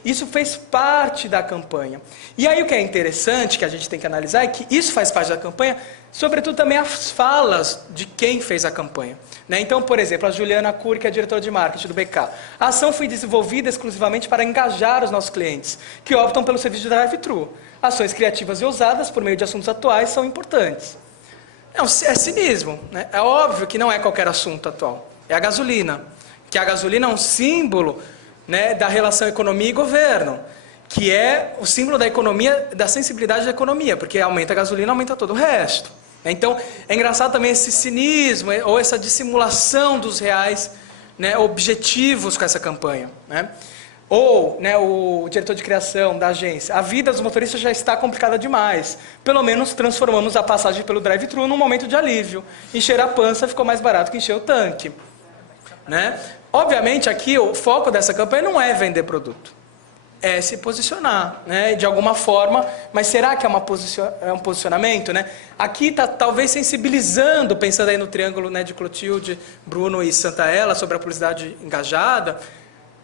Isso fez parte da campanha. E aí o que é interessante, que a gente tem que analisar, é que isso faz parte da campanha, sobretudo também as falas de quem fez a campanha. Né? Então, por exemplo, a Juliana Cury, que é a diretora de marketing do BK. A ação foi desenvolvida exclusivamente para engajar os nossos clientes, que optam pelo serviço de drive-thru. Ações criativas e ousadas, por meio de assuntos atuais, são importantes. É cinismo. Né? É óbvio que não é qualquer assunto atual. É a gasolina. Que a gasolina é um símbolo, né, da relação economia e governo, que é o símbolo da economia, da sensibilidade da economia, porque aumenta a gasolina, aumenta todo o resto. Então, é engraçado também esse cinismo, ou essa dissimulação dos reais, né, objetivos com essa campanha. Né? Ou, né, o diretor de criação da agência, a vida dos motoristas já está complicada demais, pelo menos transformamos a passagem pelo drive-thru num momento de alívio. Encher a pança ficou mais barato que encher o tanque. Né? Obviamente, aqui o foco dessa campanha não é vender produto, é se posicionar, né, de alguma forma. Mas será que é um posicionamento? Né? Aqui está talvez sensibilizando, pensando aí no triângulo, né, de Clotilde, Bruno e Santaella sobre a publicidade engajada,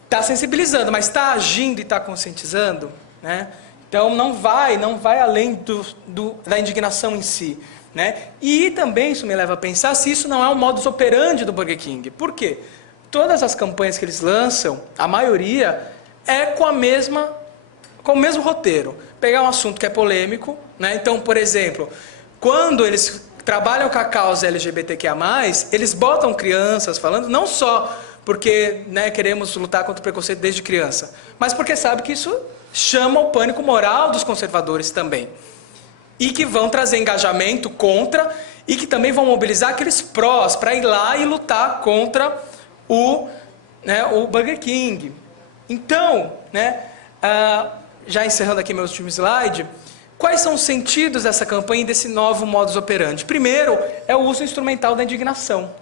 está sensibilizando, mas está agindo e está conscientizando? Né? Então não vai além da indignação em si. Né? E também isso me leva a pensar se isso não é um modus operandi do Burger King. Por quê? Todas as campanhas que eles lançam, a maioria, é com o mesmo roteiro. Pegar um assunto que é polêmico, né? Então, por exemplo, quando eles trabalham com a causa LGBTQIA+, eles botam crianças falando, não só porque, né, queremos lutar contra o preconceito desde criança, mas porque sabe que isso chama o pânico moral dos conservadores também. E que vão trazer engajamento contra, e que também vão mobilizar aqueles prós para ir lá e lutar contra o Burger King. Então, né, já encerrando aqui meu último slide, Quais são os sentidos dessa campanha e desse novo modus operandi? Primeiro, é o uso instrumental da indignação.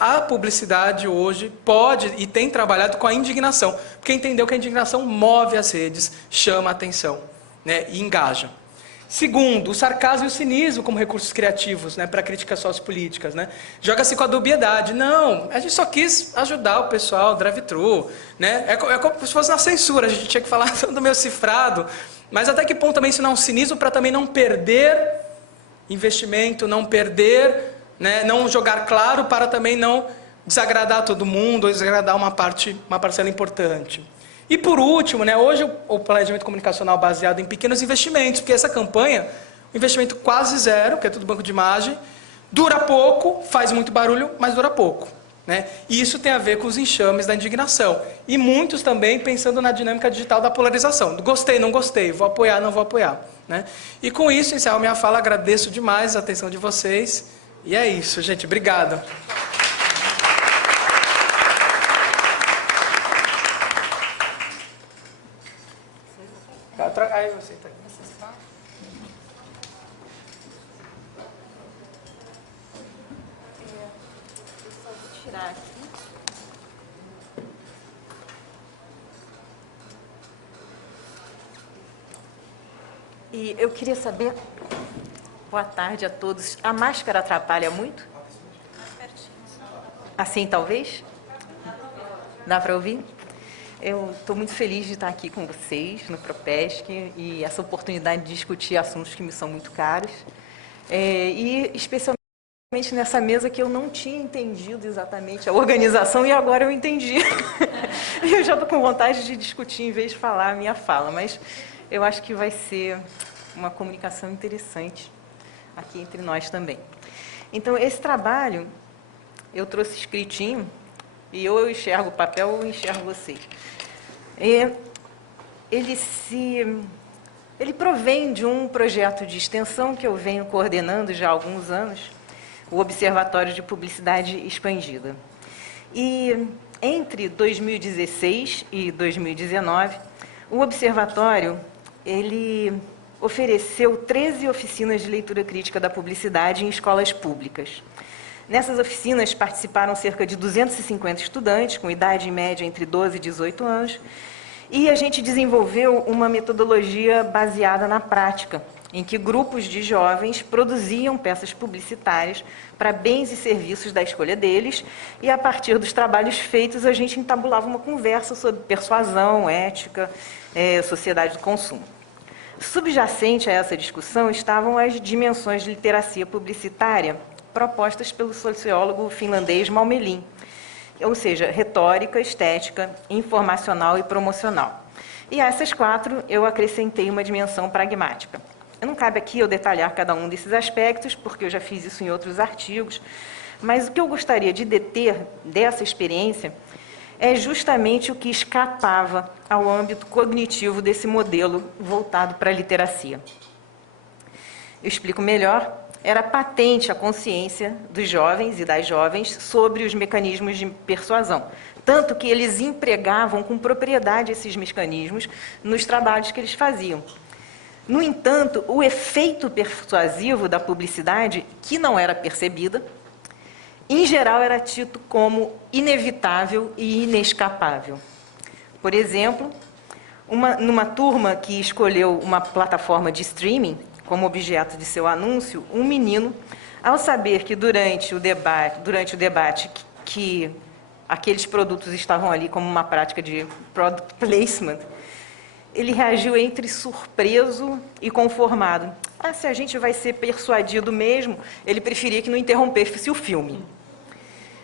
A publicidade hoje pode e tem trabalhado com a indignação, porque entendeu que a indignação move as redes, chama a atenção, e engaja. Segundo, o sarcasmo e o cinismo como recursos criativos, para críticas sociopolíticas. Joga-se com a dubiedade. Não, a gente só quis ajudar o pessoal, drive-thru. É como se fosse na censura, a gente tinha que falar do meu cifrado. Mas até que ponto também isso não é um cinismo para também não perder investimento, não perder, não jogar claro para também não desagradar todo mundo, ou desagradar uma parcela importante. E por último, hoje o planejamento comunicacional baseado em pequenos investimentos, porque essa campanha, o investimento quase zero, que é tudo banco de imagem, dura pouco, faz muito barulho, mas dura pouco. E isso tem a ver com os enxames da indignação. E muitos também pensando na dinâmica digital da polarização. Gostei, não gostei, vou apoiar, não vou apoiar. E com isso, encerro minha fala, agradeço demais a atenção de vocês. E é isso, gente. Obrigado. Aí você tá. Só vou tirar aqui. E eu queria saber, boa tarde a todos, a máscara atrapalha muito? Assim, talvez? Dá para ouvir? Eu estou muito feliz de estar aqui com vocês no Propesc e essa oportunidade de discutir assuntos que me são muito caros. E especialmente nessa mesa que eu não tinha entendido exatamente a organização e agora eu entendi. Eu já estou com vontade de discutir em vez de falar a minha fala, mas eu acho que vai ser uma comunicação interessante aqui entre nós também. Então, esse trabalho eu trouxe escritinho, e eu enxergo o papel ou enxergo vocês. Ele provém de um projeto de extensão que eu venho coordenando já há alguns anos, o Observatório de Publicidade Expandida. E entre 2016 e 2019, o Observatório ele ofereceu 13 oficinas de leitura crítica da publicidade em escolas públicas. Nessas oficinas participaram cerca de 250 estudantes, com idade média entre 12 e 18 anos, e a gente desenvolveu uma metodologia baseada na prática, em que grupos de jovens produziam peças publicitárias para bens e serviços da escolha deles, e a partir dos trabalhos feitos a gente entabulava uma conversa sobre persuasão, ética, sociedade do consumo. Subjacente a essa discussão estavam as dimensões de literacia publicitária propostas pelo sociólogo finlandês Malmelin, ou seja, retórica, estética, informacional e promocional. E a essas 4 eu acrescentei uma dimensão pragmática. Não cabe aqui eu detalhar cada um desses aspectos, porque eu já fiz isso em outros artigos, mas o que eu gostaria de deter dessa experiência é justamente o que escapava ao âmbito cognitivo desse modelo voltado para a literacia. Eu explico melhor. Era patente a consciência dos jovens e das jovens sobre os mecanismos de persuasão, tanto que eles empregavam com propriedade esses mecanismos nos trabalhos que eles faziam. No entanto, o efeito persuasivo da publicidade, que não era percebida, em geral era tido como inevitável e inescapável. Por exemplo, numa turma que escolheu uma plataforma de streaming como objeto de seu anúncio, um menino, ao saber que durante o debate que aqueles produtos estavam ali como uma prática de product placement, ele reagiu entre surpreso e conformado. Se a gente vai ser persuadido mesmo, ele preferia que não interrompesse o filme.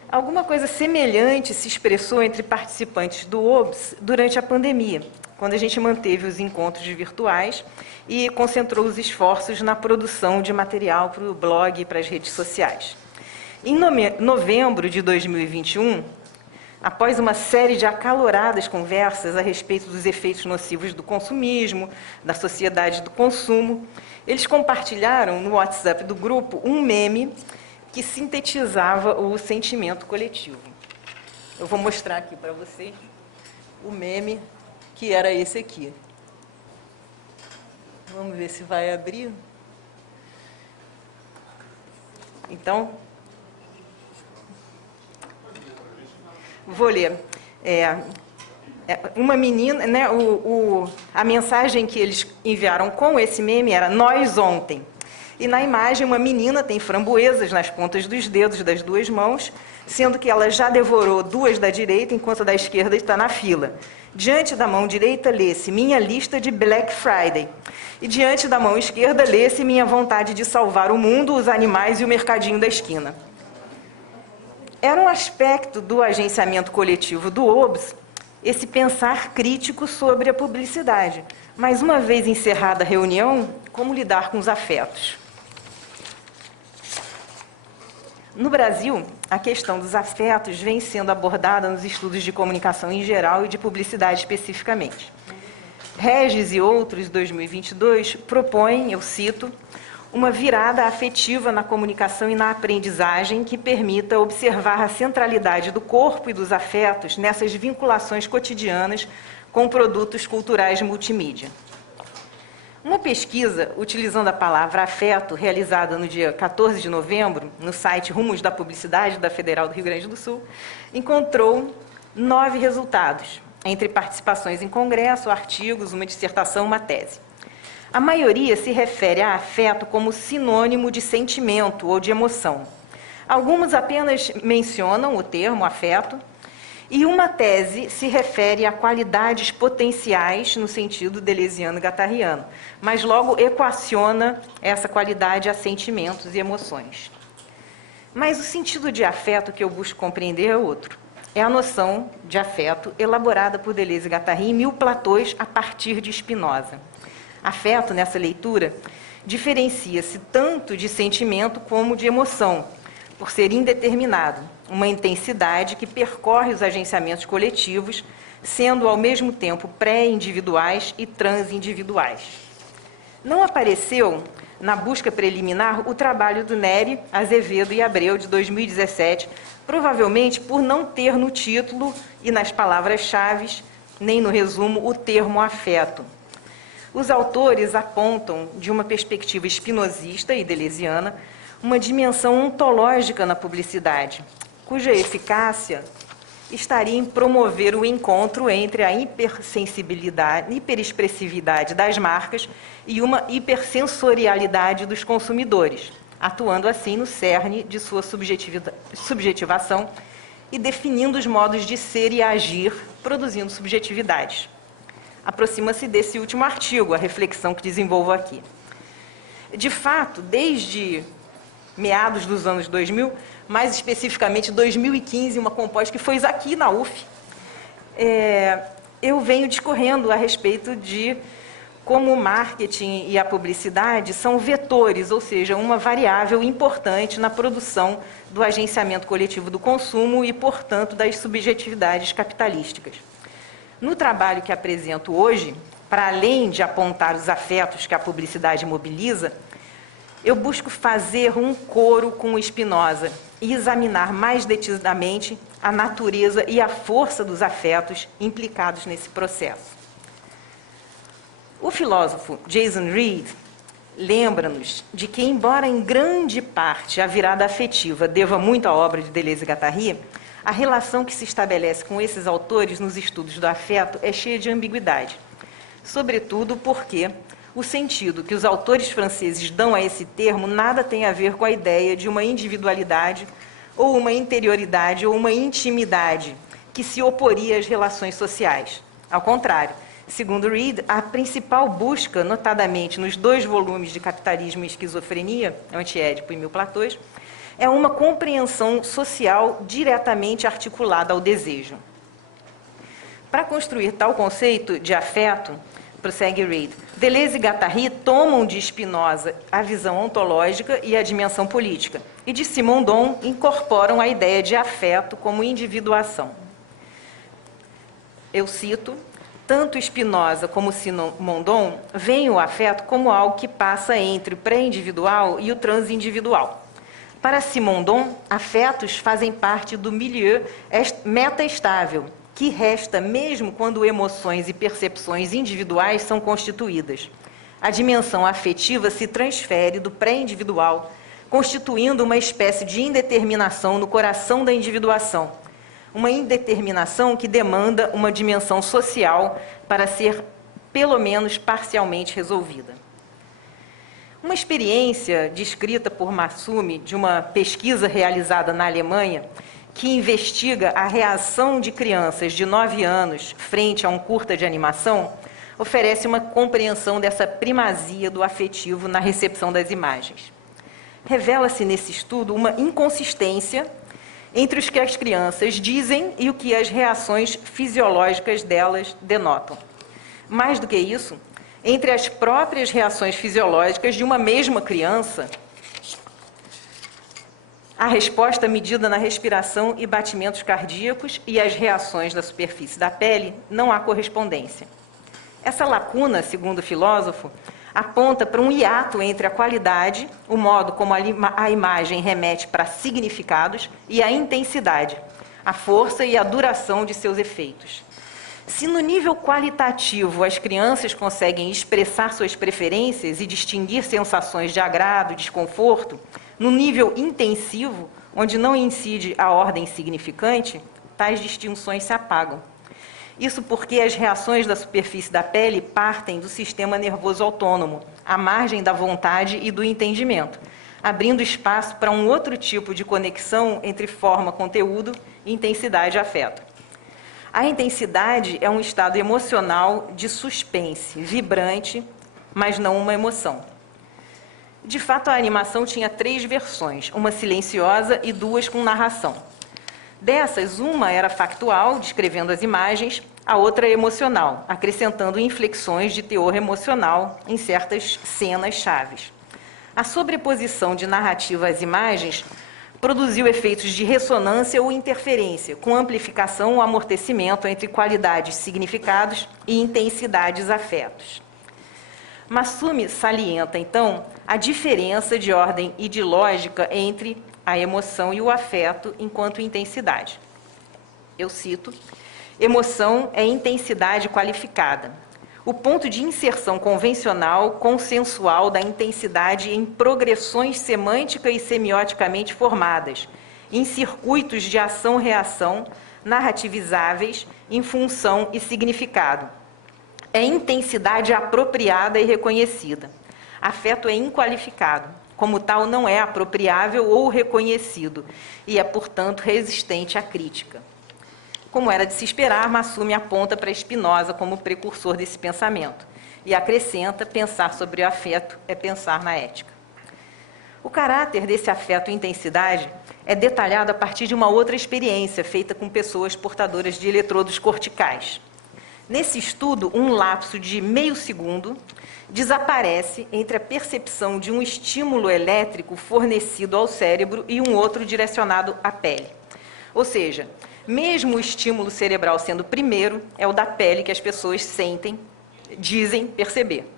Alguma coisa semelhante se expressou entre participantes do OBS durante a pandemia, quando a gente manteve os encontros virtuais e concentrou os esforços na produção de material para o blog e para as redes sociais. Em novembro de 2021, após uma série de acaloradas conversas a respeito dos efeitos nocivos do consumismo, da sociedade do consumo, eles compartilharam no WhatsApp do grupo um meme que sintetizava o sentimento coletivo. Eu vou mostrar aqui para vocês o meme, que era esse aqui. Vamos ver se vai abrir. Então, vou ler. Uma menina, né, a mensagem que eles enviaram com esse meme era nós ontem. E na imagem uma menina tem framboesas nas pontas dos dedos das duas mãos, sendo que ela já devorou duas da direita, enquanto a da esquerda está na fila. Diante da mão direita lê-se minha lista de Black Friday. E diante da mão esquerda lê-se minha vontade de salvar o mundo, os animais e o mercadinho da esquina. Era um aspecto do agenciamento coletivo do OBS, esse pensar crítico sobre a publicidade. Mas uma vez encerrada a reunião, como lidar com os afetos? No Brasil, a questão dos afetos vem sendo abordada nos estudos de comunicação em geral e de publicidade especificamente. Regis e outros, 2022, propõem, eu cito, uma virada afetiva na comunicação e na aprendizagem que permita observar a centralidade do corpo e dos afetos nessas vinculações cotidianas com produtos culturais multimídia. Uma pesquisa, utilizando a palavra afeto, realizada no dia 14 de novembro, no site Rumos da Publicidade da Federal do Rio Grande do Sul, encontrou 9 resultados, entre participações em congresso, artigos, uma dissertação, uma tese. A maioria se refere a afeto como sinônimo de sentimento ou de emoção. Algumas apenas mencionam o termo afeto, e uma tese se refere a qualidades potenciais no sentido deleuziano-guattariano, mas logo equaciona essa qualidade a sentimentos e emoções. Mas o sentido de afeto que eu busco compreender é outro. É a noção de afeto elaborada por Deleuze e Guattari em 1000 platôs a partir de Spinoza. Afeto, nessa leitura, diferencia-se tanto de sentimento como de emoção, por ser indeterminado, uma intensidade que percorre os agenciamentos coletivos, sendo ao mesmo tempo pré-individuais e transindividuais. Não apareceu, na busca preliminar, o trabalho do Nery, Azevedo e Abreu, de 2017, provavelmente por não ter no título e nas palavras-chave, nem no resumo, o termo afeto. Os autores apontam, de uma perspectiva espinosista e deleuziana, uma dimensão ontológica na publicidade, cuja eficácia estaria em promover o encontro entre a hipersensibilidade, hiperexpressividade das marcas e uma hipersensorialidade dos consumidores, atuando assim no cerne de sua subjetivação e definindo os modos de ser e agir, produzindo subjetividades. Aproxima-se desse último artigo, a reflexão que desenvolvo aqui. De fato, desde meados dos anos 2000, mais especificamente 2015, uma compós que foi aqui na UF, eu venho discorrendo a respeito de como o marketing e a publicidade são vetores, ou seja, uma variável importante na produção do agenciamento coletivo do consumo e, portanto, das subjetividades capitalísticas. No trabalho que apresento hoje, para além de apontar os afetos que a publicidade mobiliza, eu busco fazer um coro com Spinoza e examinar mais detidamente a natureza e a força dos afetos implicados nesse processo. O filósofo Jason Reed lembra-nos de que, embora em grande parte a virada afetiva deva muito à obra de Deleuze e Guattari, a relação que se estabelece com esses autores nos estudos do afeto é cheia de ambiguidade, sobretudo porque o sentido que os autores franceses dão a esse termo nada tem a ver com a ideia de uma individualidade ou uma interioridade ou uma intimidade que se oporia às relações sociais. Ao contrário, segundo Reed, a principal busca, notadamente nos 2 volumes de Capitalismo e Esquizofrenia, Antiédipo e 1000 platôs, é uma compreensão social diretamente articulada ao desejo. Para construir tal conceito de afeto, prossegue Reed, Deleuze e Guattari tomam de Spinoza a visão ontológica e a dimensão política, e de Simondon incorporam a ideia de afeto como individuação. Eu cito, tanto Spinoza como Simondon veem o afeto como algo que passa entre o pré-individual e o transindividual. Para Simondon, afetos fazem parte do milieu metaestável, que resta mesmo quando emoções e percepções individuais são constituídas. a dimensão afetiva se transfere do pré-individual, constituindo uma espécie de indeterminação no coração da individuação. Uma indeterminação que demanda uma dimensão social para ser, pelo menos, parcialmente resolvida. Uma experiência descrita por Masumi de uma pesquisa realizada na Alemanha, que investiga a reação de crianças de 9 anos frente a um curta de animação, oferece uma compreensão dessa primazia do afetivo na recepção das imagens. Revela-se nesse estudo uma inconsistência entre o que as crianças dizem e o que as reações fisiológicas delas denotam. Mais do que isso, entre as próprias reações fisiológicas de uma mesma criança, a resposta medida na respiração e batimentos cardíacos e as reações da superfície da pele, não há correspondência. Essa lacuna, segundo o filósofo, aponta para um hiato entre a qualidade, o modo como a imagem remete para significados, e a intensidade, a força e a duração de seus efeitos. Se no nível qualitativo as crianças conseguem expressar suas preferências e distinguir sensações de agrado e desconforto, no nível intensivo, onde não incide a ordem significante, tais distinções se apagam. Isso porque as reações da superfície da pele partem do sistema nervoso autônomo, à margem da vontade e do entendimento, abrindo espaço para um outro tipo de conexão entre forma-conteúdo e intensidade-afeto. A intensidade é um estado emocional de suspense, vibrante, mas não uma emoção. De fato, a animação tinha 3 versões, uma silenciosa e 2 com narração. Dessas, uma era factual, descrevendo as imagens, a outra emocional, acrescentando inflexões de teor emocional em certas cenas chaves. A sobreposição de narrativa às imagens produziu efeitos de ressonância ou interferência, com amplificação ou amortecimento entre qualidades, significados e intensidades, afetos. Masumi salienta, então, a diferença de ordem ideológica entre a emoção e o afeto enquanto intensidade. Eu cito: emoção é intensidade qualificada. O ponto de inserção convencional, consensual da intensidade em progressões semântica e semioticamente formadas, em circuitos de ação-reação narrativizáveis em função e significado. É intensidade apropriada e reconhecida. Afeto é inqualificado. Como tal, não é apropriável ou reconhecido e é, portanto, resistente à crítica. Como era de se esperar, Masumi aponta para Spinoza como precursor desse pensamento e acrescenta: pensar sobre o afeto é pensar na ética. O caráter desse afeto e intensidade é detalhado a partir de uma outra experiência feita com pessoas portadoras de eletrodos corticais. Nesse estudo, um lapso de meio segundo desaparece entre a percepção de um estímulo elétrico fornecido ao cérebro e um outro direcionado à pele. Ou seja, mesmo o estímulo cerebral sendo primeiro, é o da pele que as pessoas sentem, dizem perceber.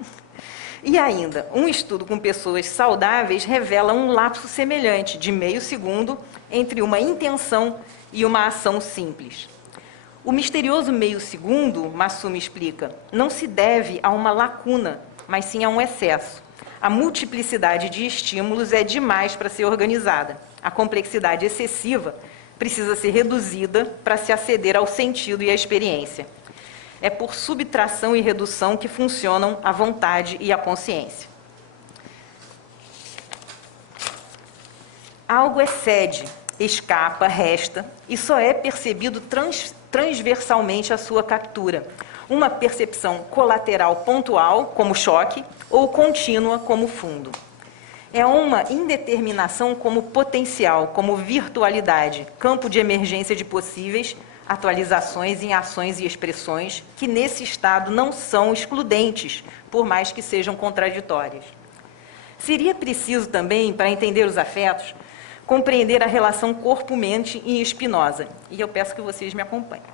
E ainda, um estudo com pessoas saudáveis revela um lapso semelhante, de meio segundo, entre uma intenção e uma ação simples. O misterioso meio segundo, Masumi explica, não se deve a uma lacuna, mas sim a um excesso. A multiplicidade de estímulos é demais para ser organizada. A complexidade excessiva precisa ser reduzida para se aceder ao sentido e à experiência. É por subtração e redução que funcionam a vontade e a consciência. Algo excede, escapa, resta, e só é percebido transversalmente a sua captura. Uma percepção colateral pontual, como choque, ou contínua, como fundo. É uma indeterminação como potencial, como virtualidade, campo de emergência de possíveis atualizações em ações e expressões que, nesse estado, não são excludentes, por mais que sejam contraditórias. Seria preciso também, para entender os afetos, compreender a relação corpo-mente em Spinoza, e eu peço que vocês me acompanhem.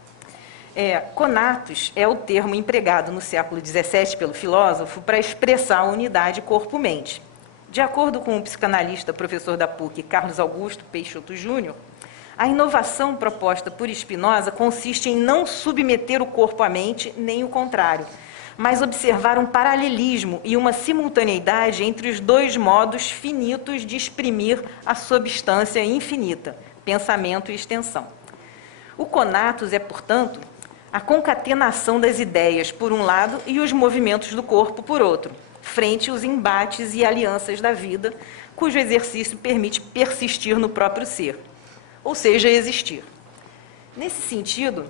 Conatos é o termo empregado no século XVII pelo filósofo para expressar a unidade corpo-mente. De acordo com o psicanalista professor da PUC, Carlos Augusto Peixoto Júnior, a inovação proposta por Spinoza consiste em não submeter o corpo à mente, nem o contrário, mas observar um paralelismo e uma simultaneidade entre os dois modos finitos de exprimir a substância infinita, pensamento e extensão. O conatus é, portanto, a concatenação das ideias, por um lado, e os movimentos do corpo, por outro, frente aos embates e alianças da vida, cujo exercício permite persistir no próprio ser, ou seja, existir. Nesse sentido,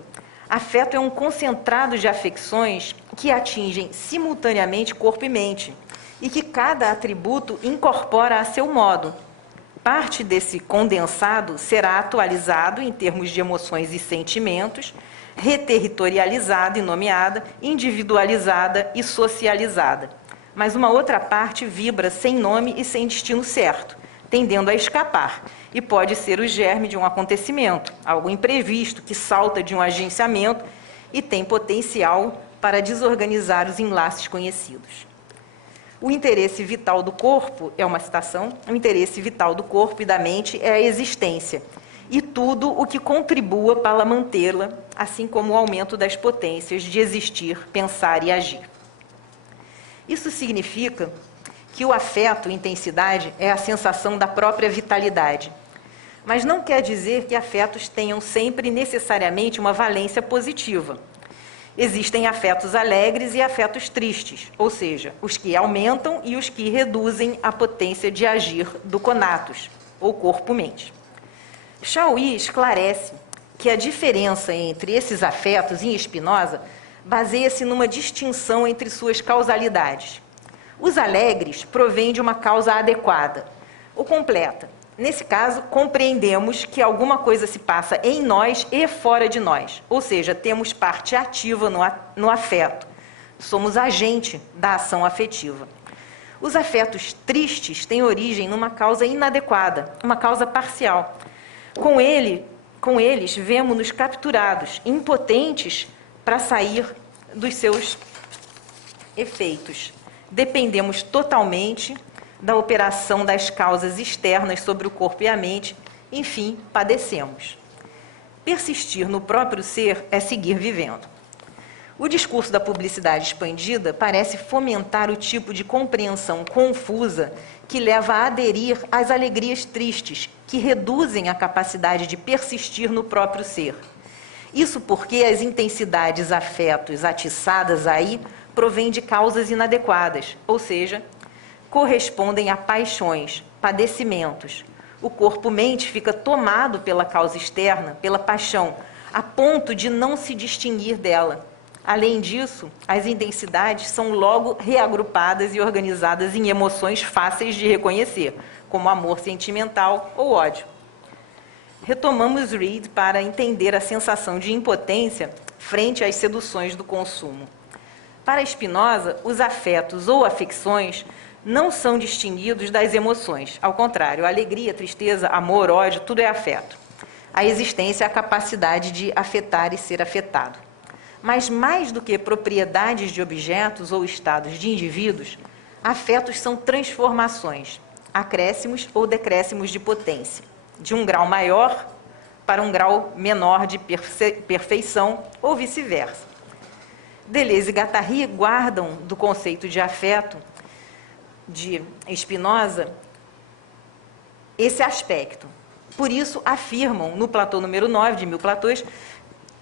afeto é um concentrado de afecções que atingem simultaneamente corpo e mente, e que cada atributo incorpora a seu modo. Parte desse condensado será atualizado em termos de emoções e sentimentos, reterritorializada e nomeada, individualizada e socializada. Mas uma outra parte vibra sem nome e sem destino certo, tendendo a escapar, e pode ser o germe de um acontecimento, algo imprevisto que salta de um agenciamento e tem potencial para desorganizar os enlaces conhecidos. O interesse vital do corpo, é uma citação, o interesse vital do corpo e da mente é a existência, e tudo o que contribua para mantê-la, assim como o aumento das potências de existir, pensar e agir. Isso significa que o afeto, intensidade, é a sensação da própria vitalidade. Mas não quer dizer que afetos tenham sempre necessariamente uma valência positiva. Existem afetos alegres e afetos tristes, ou seja, os que aumentam e os que reduzem a potência de agir do conatus, ou corpo-mente. Chauí esclarece que a diferença entre esses afetos em Spinoza baseia-se numa distinção entre suas causalidades. Os alegres provêm de uma causa adequada, ou completa. Nesse caso, compreendemos que alguma coisa se passa em nós e fora de nós, ou seja, temos parte ativa no afeto, somos agente da ação afetiva. Os afetos tristes têm origem numa causa inadequada, uma causa parcial. Com eles, vemo-nos capturados, impotentes para sair dos seus efeitos. Dependemos totalmente da operação das causas externas sobre o corpo e a mente, enfim, padecemos. Persistir no próprio ser é seguir vivendo. O discurso da publicidade expandida parece fomentar o tipo de compreensão confusa que leva a aderir às alegrias tristes, que reduzem a capacidade de persistir no próprio ser. Isso porque as intensidades afetos atiçadas aí provêm de causas inadequadas, ou seja, correspondem a paixões, padecimentos. O corpo-mente fica tomado pela causa externa, pela paixão, a ponto de não se distinguir dela. Além disso, as intensidades são logo reagrupadas e organizadas em emoções fáceis de reconhecer, como amor sentimental ou ódio. Retomamos Reid para entender a sensação de impotência frente às seduções do consumo. Para Spinoza, os afetos ou afecções não são distinguidos das emoções. Ao contrário, alegria, tristeza, amor, ódio, tudo é afeto. A existência é a capacidade de afetar e ser afetado. Mas mais do que propriedades de objetos ou estados de indivíduos, afetos são transformações, acréscimos ou decréscimos de potência, de um grau maior para um grau menor de perfeição ou vice-versa. Deleuze e Guattari guardam do conceito de afeto de Spinoza esse aspecto. Por isso, afirmam no Platão número 9, de Mil Platões,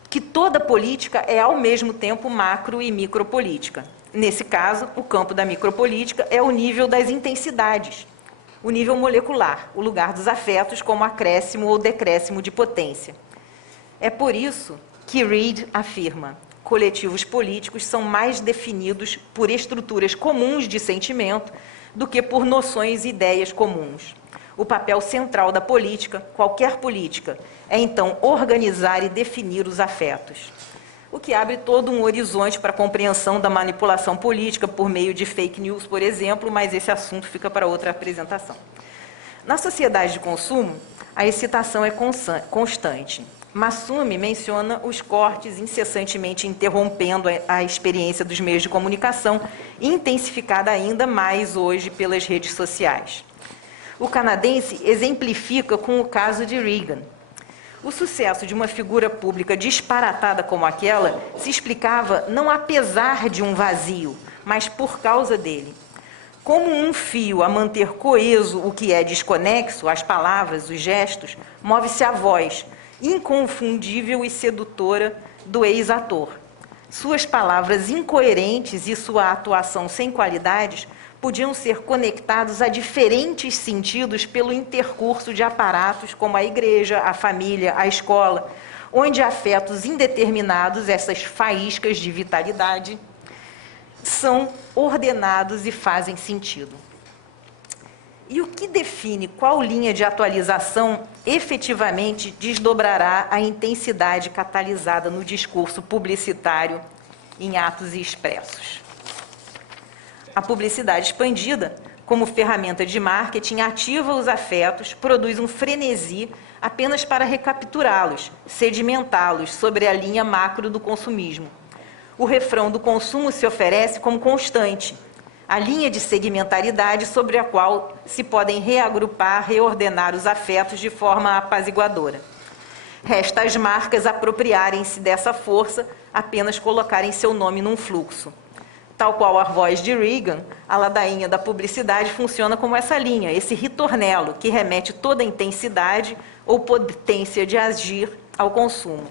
que toda política é ao mesmo tempo macro e micropolítica. Nesse caso, o campo da micropolítica é o nível das intensidades, o nível molecular, o lugar dos afetos como acréscimo ou decréscimo de potência. É por isso que Reid afirma: coletivos políticos são mais definidos por estruturas comuns de sentimento do que por noções e ideias comuns. O papel central da política, qualquer política, é então organizar e definir os afetos, o que abre todo um horizonte para a compreensão da manipulação política por meio de fake news, por exemplo, mas esse assunto fica para outra apresentação. Na sociedade de consumo, a excitação é constante. Massumi menciona os cortes incessantemente interrompendo a experiência dos meios de comunicação, intensificada ainda mais hoje pelas redes sociais. O canadense exemplifica com o caso de Reagan. O sucesso de uma figura pública disparatada como aquela se explicava não apesar de um vazio, mas por causa dele. Como um fio a manter coeso o que é desconexo, as palavras, os gestos, move-se a voz, inconfundível e sedutora do ex-ator. Suas palavras incoerentes e sua atuação sem qualidades podiam ser conectados a diferentes sentidos pelo intercurso de aparatos como a igreja, a família, a escola, onde afetos indeterminados, essas faíscas de vitalidade, são ordenados e fazem sentido. E o que define qual linha de atualização efetivamente desdobrará a intensidade catalisada no discurso publicitário em atos e expressos? A publicidade expandida, como ferramenta de marketing, ativa os afetos, produz um frenesi apenas para recapturá-los, sedimentá-los sobre a linha macro do consumismo. O refrão do consumo se oferece como constante, a linha de segmentaridade sobre a qual se podem reagrupar, reordenar os afetos de forma apaziguadora. Resta às marcas apropriarem-se dessa força, apenas colocarem seu nome num fluxo. Tal qual a voz de Reagan, a ladainha da publicidade funciona como essa linha, esse ritornelo, que remete toda a intensidade ou potência de agir ao consumo.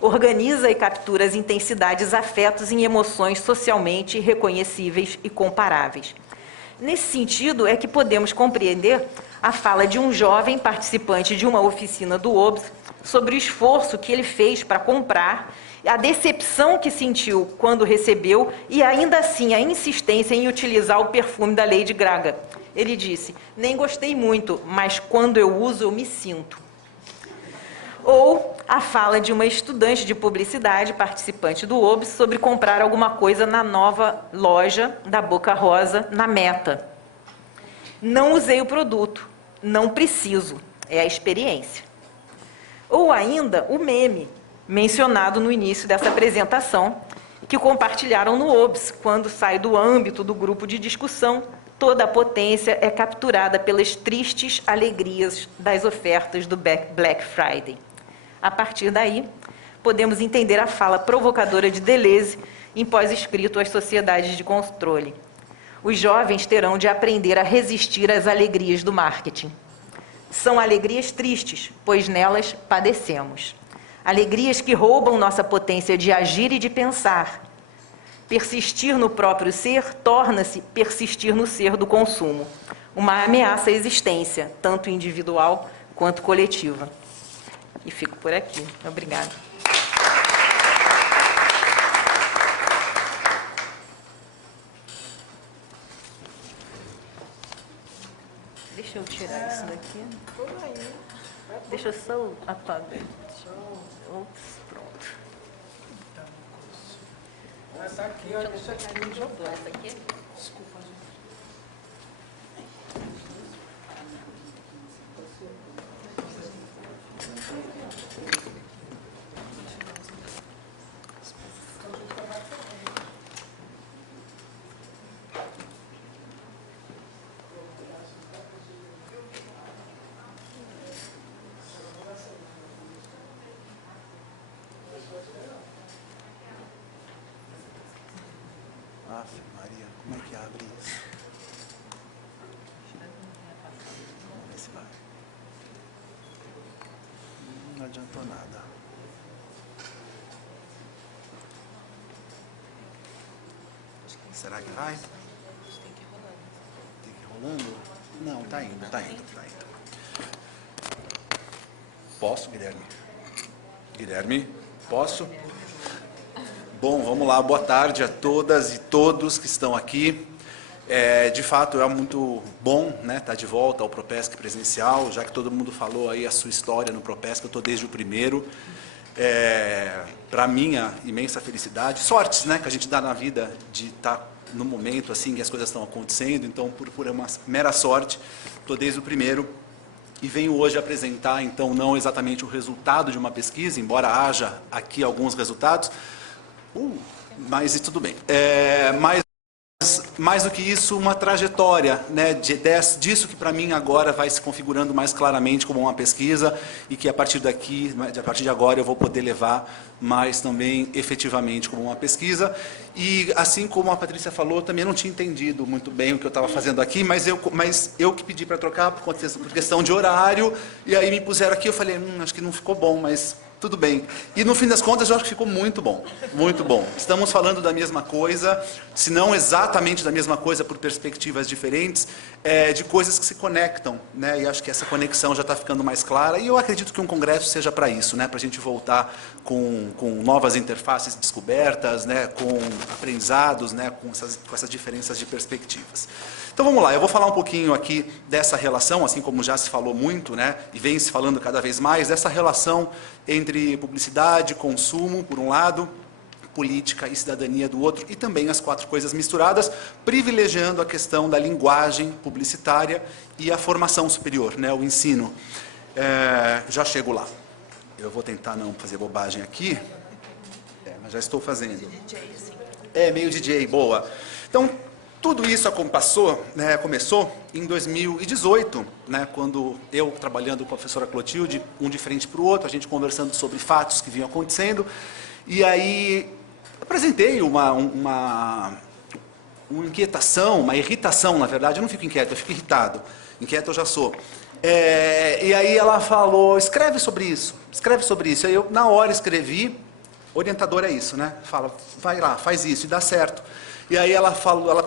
Organiza e captura as intensidades, afetos em emoções socialmente reconhecíveis e comparáveis. Nesse sentido, é que podemos compreender a fala de um jovem participante de uma oficina do OBS sobre o esforço que ele fez para comprar, a decepção que sentiu quando recebeu e, ainda assim, a insistência em utilizar o perfume da Lady Gaga. Ele disse, nem gostei muito, mas quando eu uso, eu me sinto. Ou a fala de uma estudante de publicidade, participante do OBS, sobre comprar alguma coisa na nova loja da Boca Rosa, na Meta. Não usei o produto, não preciso, é a experiência. Ou ainda o meme, mencionado no início dessa apresentação, que compartilharam no OBS, quando sai do âmbito do grupo de discussão, toda a potência é capturada pelas tristes alegrias das ofertas do Black Friday. A partir daí, podemos entender a fala provocadora de Deleuze em pós-escrito às sociedades de controle. Os jovens terão de aprender a resistir às alegrias do marketing. São alegrias tristes, pois nelas padecemos. Alegrias que roubam nossa potência de agir e de pensar. Persistir no próprio ser torna-se persistir no ser do consumo. Uma ameaça à existência, tanto individual quanto coletiva. E fico por aqui. Obrigada. Deixa eu tirar isso daqui. Deixa eu só apagar. Ops, pronto. Tá aqui, olha, isso aqui. Essa aqui? Desculpa, gente. Ave Maria, como é que abre isso? Vamos ver se vai. Não adiantou nada. Será que vai? Tem que ir rolando. Não, tá indo, tá indo, tá indo. Posso, Guilherme? Guilherme, posso? Bom, vamos lá. Boa tarde a todas e todos que estão aqui. De fato, é muito bom, né, estar de volta ao Propesc presencial, já que todo mundo falou aí a sua história no Propesc, eu estou desde o primeiro. Para minha imensa felicidade, sortes, né, que a gente dá na vida de estar no momento assim que as coisas estão acontecendo, então por uma mera sorte, estou desde o primeiro e venho hoje apresentar então não exatamente o resultado de uma pesquisa, embora haja aqui alguns resultados, mas tudo bem. Mas mais do que isso, uma trajetória, né, disso que para mim agora vai se configurando mais claramente como uma pesquisa e que a partir de agora eu vou poder levar mais também efetivamente como uma pesquisa. E assim como a Patrícia falou, eu também não tinha entendido muito bem o que eu estava fazendo aqui, mas eu que pedi para trocar por questão de horário, e aí me puseram aqui, eu falei, acho que não ficou bom, mas tudo bem. E no fim das contas eu acho que ficou muito bom, muito bom. Estamos falando da mesma coisa, se não exatamente da mesma coisa por perspectivas diferentes, de coisas que se conectam, né? E acho que essa conexão já está ficando mais clara, e eu acredito que um congresso seja para isso, né? Para a gente voltar com novas interfaces descobertas, né? Com aprendizados, né? Com essas diferenças de perspectivas. Então vamos lá, eu vou falar um pouquinho aqui dessa relação, assim como já se falou muito, né? E vem se falando cada vez mais, dessa relação entre publicidade, consumo, por um lado, política e cidadania do outro, e também as 4 coisas misturadas, privilegiando a questão da linguagem publicitária e a formação superior, né, o ensino. Já chego lá. Eu vou tentar não fazer bobagem aqui, mas já estou fazendo. Meio DJ, boa. Então, tudo isso começou em 2018, né, quando eu, trabalhando com a professora Clotilde, um de frente para o outro, a gente conversando sobre fatos que vinham acontecendo, e aí apresentei uma inquietação, uma irritação, na verdade. Eu não fico inquieto, eu fico irritado. Inquieto eu já sou. E aí ela falou, escreve sobre isso. Aí eu, na hora, escrevi. Orientador é isso, né? Fala, vai lá, faz isso, e dá certo. E aí ela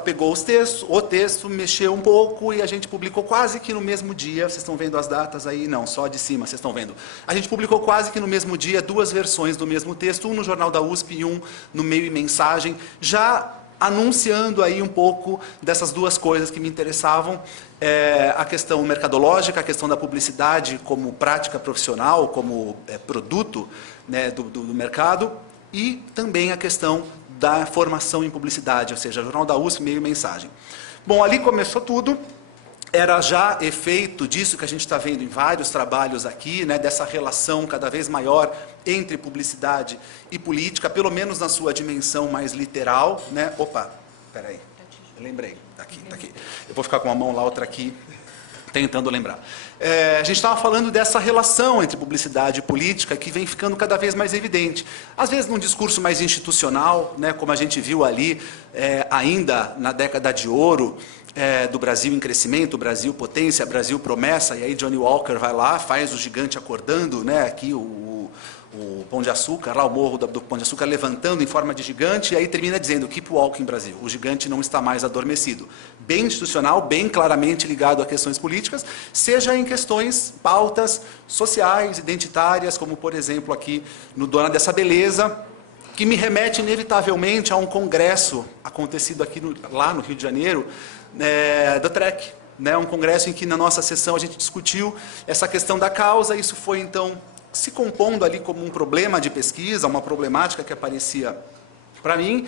pegou o texto, mexeu um pouco, e a gente publicou quase que no mesmo dia. Vocês estão vendo as datas aí? Não, só de cima, vocês estão vendo. A gente publicou quase que no mesmo dia 2 versões do mesmo texto, um no Jornal da USP e um no Meio e Mensagem, já anunciando aí um pouco dessas 2 coisas que me interessavam, a questão mercadológica, a questão da publicidade como prática profissional, como produto, né, do mercado, e também a questão da formação em publicidade, ou seja, Jornal da USP, Meio e Mensagem. Bom, ali começou tudo, era já efeito disso que a gente está vendo em vários trabalhos aqui, né, dessa relação cada vez maior entre publicidade e política, pelo menos na sua dimensão mais literal, né? Opa, peraí, lembrei, tá aqui. Eu vou ficar com uma mão lá, outra aqui, tentando lembrar. A gente estava falando dessa relação entre publicidade e política que vem ficando cada vez mais evidente. Às vezes num discurso mais institucional, né, como a gente viu ali, ainda na década de ouro, do Brasil em crescimento, Brasil potência, Brasil promessa, e aí Johnny Walker vai lá, faz o gigante acordando, né, aqui o Pão de Açúcar, lá o morro do Pão de Açúcar levantando em forma de gigante, e aí termina dizendo, keep walking Brasil, o gigante não está mais adormecido. Bem institucional, bem claramente ligado a questões políticas, seja em questões, pautas sociais, identitárias, como por exemplo aqui no Dona dessa Beleza, que me remete inevitavelmente a um congresso acontecido aqui lá no Rio de Janeiro, da TREC, né, um congresso em que na nossa sessão a gente discutiu essa questão da causa. Isso foi então se compondo ali como um problema de pesquisa, uma problemática que aparecia para mim,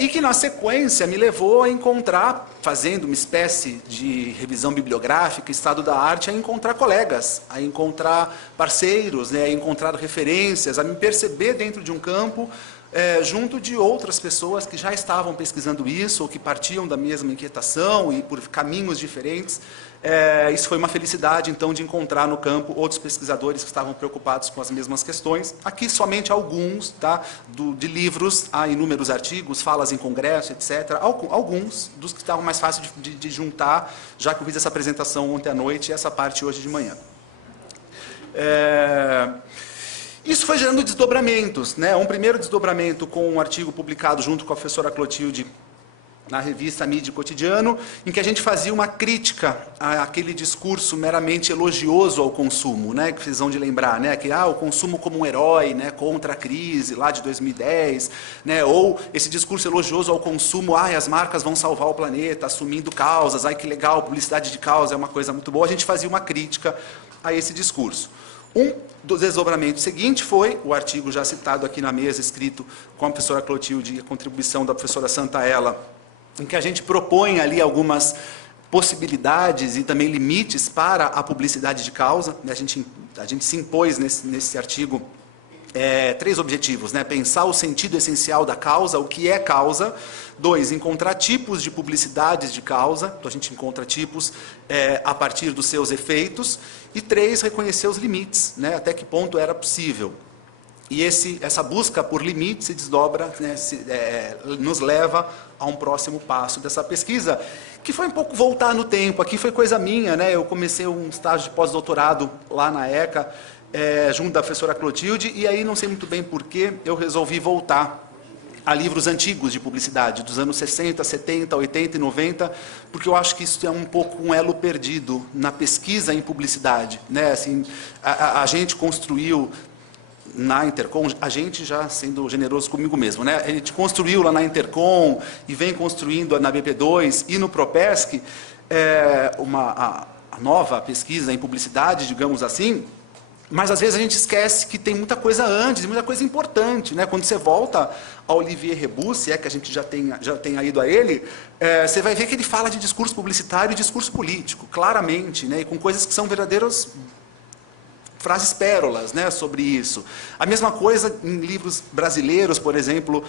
e que na sequência me levou a encontrar, fazendo uma espécie de revisão bibliográfica, estado da arte, a encontrar colegas, a encontrar parceiros, né, a encontrar referências, a me perceber dentro de um campo, junto de outras pessoas que já estavam pesquisando isso, ou que partiam da mesma inquietação e por caminhos diferentes. Isso foi uma felicidade, então, de encontrar no campo outros pesquisadores que estavam preocupados com as mesmas questões. Aqui somente alguns, tá, de livros, há inúmeros artigos, falas em congresso, etc. Alguns dos que estavam mais fáceis de juntar, já que eu fiz essa apresentação ontem à noite e essa parte hoje de manhã. Isso foi gerando desdobramentos, né? Um primeiro desdobramento com um artigo publicado junto com a professora Clotilde na revista Mídia e Cotidiano, em que a gente fazia uma crítica àquele discurso meramente elogioso ao consumo, né, que vocês vão de lembrar, né, que o consumo como um herói, né, contra a crise lá de 2010, né, ou esse discurso elogioso ao consumo, as marcas vão salvar o planeta, assumindo causas, que legal, publicidade de causa é uma coisa muito boa. A gente fazia uma crítica a esse discurso. Um dos desdobramentos seguinte foi o artigo já citado aqui na mesa, escrito com a professora Clotilde e a contribuição da professora Santaella, em que a gente propõe ali algumas possibilidades e também limites para a publicidade de causa. A gente se impôs nesse artigo 3 objetivos, né? Pensar o sentido essencial da causa, o que é causa. 2, encontrar tipos de publicidades de causa. Então, a gente encontra tipos a partir dos seus efeitos. E 3, reconhecer os limites, né? Até que ponto era possível. E essa busca por limites se desdobra, né? Nos leva a um próximo passo dessa pesquisa, que foi um pouco voltar no tempo. Aqui foi coisa minha, né? Eu comecei um estágio de pós-doutorado lá na ECA, junto da professora Clotilde, e aí não sei muito bem porquê, eu resolvi voltar a livros antigos de publicidade, dos anos 60, 70, 80 e 90, porque eu acho que isso é um pouco um elo perdido na pesquisa em publicidade, né? Assim, a gente construiu na Intercom, a gente já sendo generoso comigo mesmo, né? A gente construiu lá na Intercom e vem construindo na BP2 e no Propesc a nova pesquisa em publicidade, digamos assim. Mas, às vezes, a gente esquece que tem muita coisa antes, muita coisa importante, né? Quando você volta ao Olivier Rebus, se é que a gente já tenha ido a ele, você vai ver que ele fala de discurso publicitário e discurso político, claramente, né? E com coisas que são verdadeiras frases pérolas, né, sobre isso. A mesma coisa em livros brasileiros, por exemplo,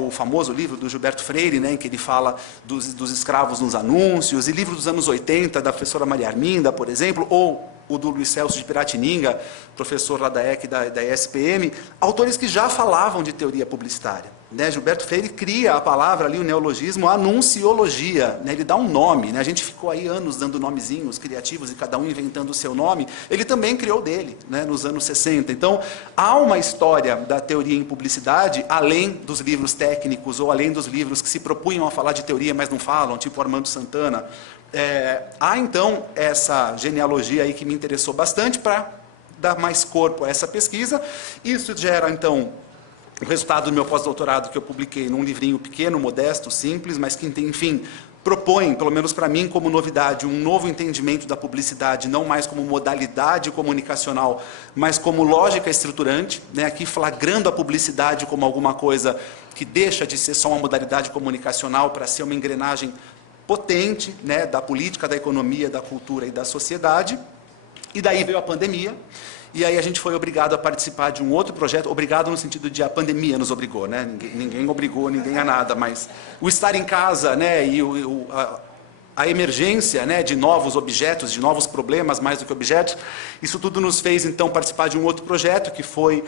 o famoso livro do Gilberto Freire, né, em que ele fala dos escravos nos anúncios, e livro dos anos 80, da professora Maria Arminda, por exemplo, ou o do Luiz Celso de Piratininga, professor lá da EC e da ESPM, autores que já falavam de teoria publicitária. Né? Gilberto Freire cria a palavra ali, o neologismo, anunciologia, né? Ele dá um nome, né? A gente ficou aí anos dando nomezinhos criativos e cada um inventando o seu nome, ele também criou dele, né? Nos anos 60. Então, há uma história da teoria em publicidade, além dos livros técnicos ou além dos livros que se propunham a falar de teoria, mas não falam, tipo Armando Santana. Há, então, essa genealogia aí que me interessou bastante para dar mais corpo a essa pesquisa. Isso gera, então, o resultado do meu pós-doutorado que eu publiquei num livrinho pequeno, modesto, simples, mas que, enfim, propõe, pelo menos para mim, como novidade, um novo entendimento da publicidade, não mais como modalidade comunicacional, mas como lógica estruturante, né? Aqui flagrando a publicidade como alguma coisa que deixa de ser só uma modalidade comunicacional para ser uma engrenagem potente, né, da política, da economia, da cultura e da sociedade. E daí veio a pandemia, e aí a gente foi obrigado a participar de um outro projeto, obrigado no sentido de a pandemia nos obrigou, né? Ninguém obrigou ninguém a nada, mas o estar em casa, né, e a emergência, né, de novos objetos, de novos problemas, mais do que objetos, isso tudo nos fez, então, participar de um outro projeto, que foi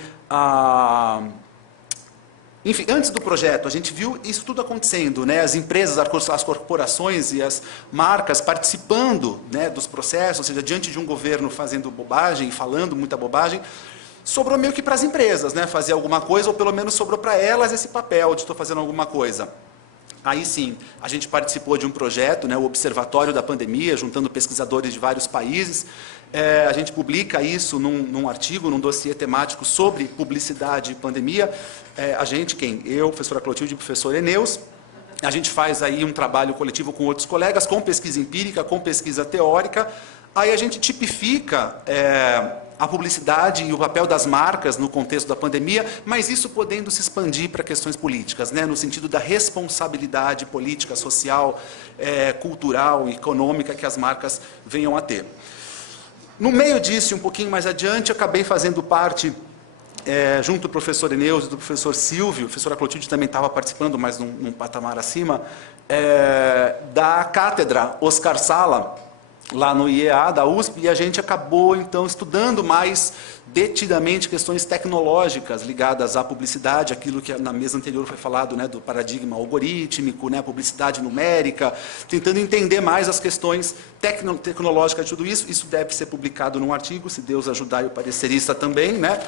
Enfim, antes do projeto, a gente viu isso tudo acontecendo, né? As empresas, as corporações e as marcas participando, né, dos processos, ou seja, diante de um governo fazendo bobagem, falando muita bobagem, sobrou meio que para as empresas, né, fazer alguma coisa, ou pelo menos sobrou para elas esse papel de estou fazendo alguma coisa. Aí sim, a gente participou de um projeto, né, o Observatório da Pandemia, juntando pesquisadores de vários países. A gente publica isso num artigo, num dossiê temático sobre publicidade e pandemia. A gente, eu, professora Clotilde e professor Eneus, a gente faz aí um trabalho coletivo com outros colegas, com pesquisa empírica, com pesquisa teórica. Aí a gente tipifica a publicidade e o papel das marcas no contexto da pandemia, mas isso podendo se expandir para questões políticas, né, no sentido da responsabilidade política, social, cultural e econômica que as marcas venham a ter. No meio disso, um pouquinho mais adiante, acabei fazendo parte, junto do professor Eneus e do professor Silvio, a professora Clotilde também estava participando, mas num patamar acima, da cátedra Oscar Sala, lá no IEA da USP, e a gente acabou, então, estudando mais detidamente questões tecnológicas ligadas à publicidade, aquilo que na mesa anterior foi falado, né, do paradigma algorítmico, né, publicidade numérica, tentando entender mais as questões tecnológicas de tudo isso. Isso deve ser publicado num artigo, se Deus ajudar, e o parecerista também, né?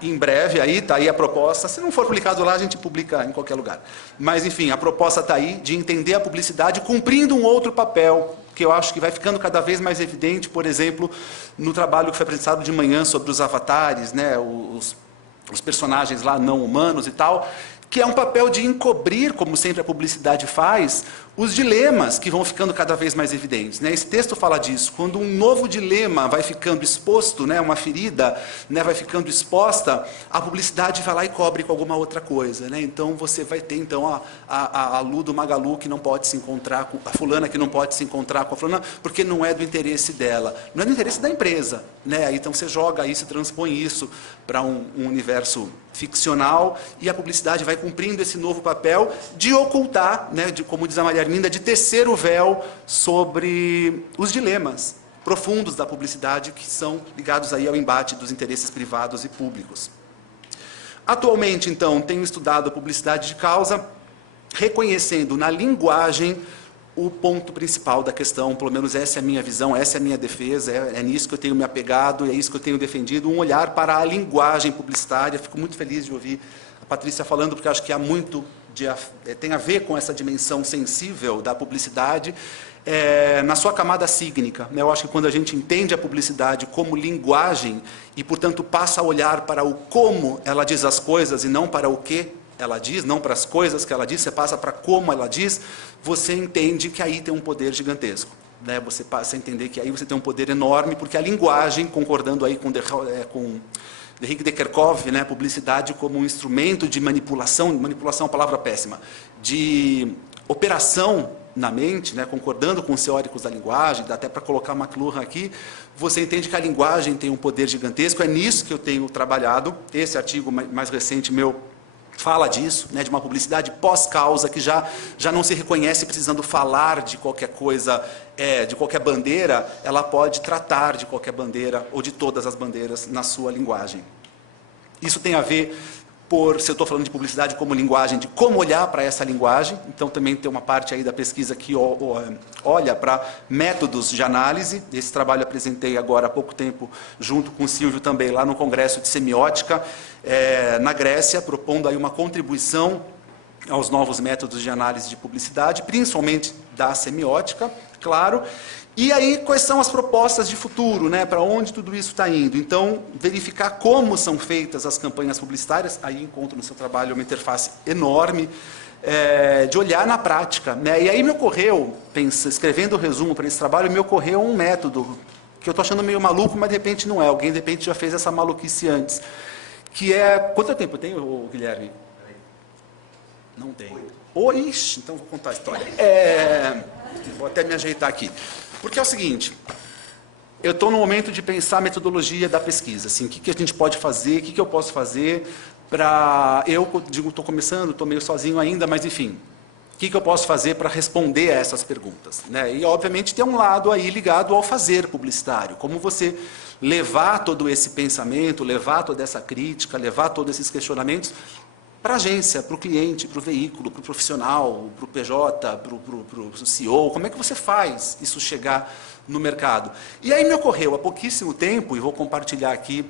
Em breve, aí está aí a proposta. Se não for publicado lá, a gente publica em qualquer lugar. Mas, enfim, a proposta está aí de entender a publicidade cumprindo um outro papel, que eu acho que vai ficando cada vez mais evidente, por exemplo, no trabalho que foi apresentado de manhã sobre os avatares, né, os personagens lá não humanos e tal, que é um papel de encobrir, como sempre a publicidade faz, os dilemas que vão ficando cada vez mais evidentes, né? Esse texto fala disso. Quando um novo dilema vai ficando exposto, né, uma ferida, né, vai ficando exposta, a publicidade vai lá e cobre com alguma outra coisa, né? Então você vai ter então a Lu do Magalu que não pode se encontrar com a fulana, que não pode se encontrar com a fulana porque não é do interesse dela, não é do interesse da empresa, né? Então você joga isso, transpõe isso para um universo ficcional, e a publicidade vai cumprindo esse novo papel de ocultar, né, de, como diz a Maria Arminda, de tecer o véu sobre os dilemas profundos da publicidade que são ligados aí ao embate dos interesses privados e públicos. Atualmente, então, tenho estudado a publicidade de causa, reconhecendo na linguagem o ponto principal da questão, pelo menos essa é a minha visão, essa é a minha defesa, é nisso que eu tenho me apegado, é isso que eu tenho defendido, um olhar para a linguagem publicitária. Fico muito feliz de ouvir a Patrícia falando, porque acho que há muito tem a ver com essa dimensão sensível da publicidade, na sua camada cígnica, né? Eu acho que quando a gente entende a publicidade como linguagem e, portanto, passa a olhar para o como ela diz as coisas e não para o que ela diz, não para as coisas que ela diz, você passa para como ela diz, você entende que aí tem um poder gigantesco, né? Você passa a entender que aí você tem um poder enorme, porque a linguagem, concordando aí com Henrique de Kerkhove, né, publicidade como um instrumento de manipulação é uma palavra péssima, de operação na mente, né, concordando com os teóricos da linguagem, dá até para colocar McLuhan aqui, você entende que a linguagem tem um poder gigantesco, é nisso que eu tenho trabalhado. Esse artigo mais recente meu fala disso, né, de uma publicidade pós-causa que já não se reconhece precisando falar de qualquer coisa, de qualquer bandeira, ela pode tratar de qualquer bandeira ou de todas as bandeiras na sua linguagem. Isso tem a ver, se eu estou falando de publicidade como linguagem, de como olhar para essa linguagem, então também tem uma parte aí da pesquisa que olha para métodos de análise. Esse trabalho eu apresentei agora há pouco tempo, junto com o Silvio também, lá no Congresso de Semiótica, na Grécia, propondo aí uma contribuição aos novos métodos de análise de publicidade, principalmente da semiótica, claro. E aí, quais são as propostas de futuro, né? Para onde tudo isso está indo? Então, verificar como são feitas as campanhas publicitárias, aí encontro no seu trabalho uma interface enorme, de olhar na prática, né? E aí me ocorreu, escrevendo o resumo para esse trabalho, me ocorreu um método que eu estou achando meio maluco, mas de repente não é. Alguém de repente já fez essa maluquice antes. Que é... Quanto tempo tem, Guilherme? Não tem. Ixi, então vou contar a história. Vou até me ajeitar aqui. Porque é o seguinte, eu estou no momento de pensar a metodologia da pesquisa, assim, o que a gente pode fazer, o que eu posso fazer para... Eu digo, estou começando, estou meio sozinho ainda, mas enfim, o que eu posso fazer para responder a essas perguntas, né? E, obviamente, tem um lado aí ligado ao fazer publicitário, como você levar todo esse pensamento, levar toda essa crítica, levar todos esses questionamentos para a agência, para o cliente, para o veículo, para o profissional, para o PJ, para o CEO, como é que você faz isso chegar no mercado? E aí me ocorreu há pouquíssimo tempo, e vou compartilhar aqui,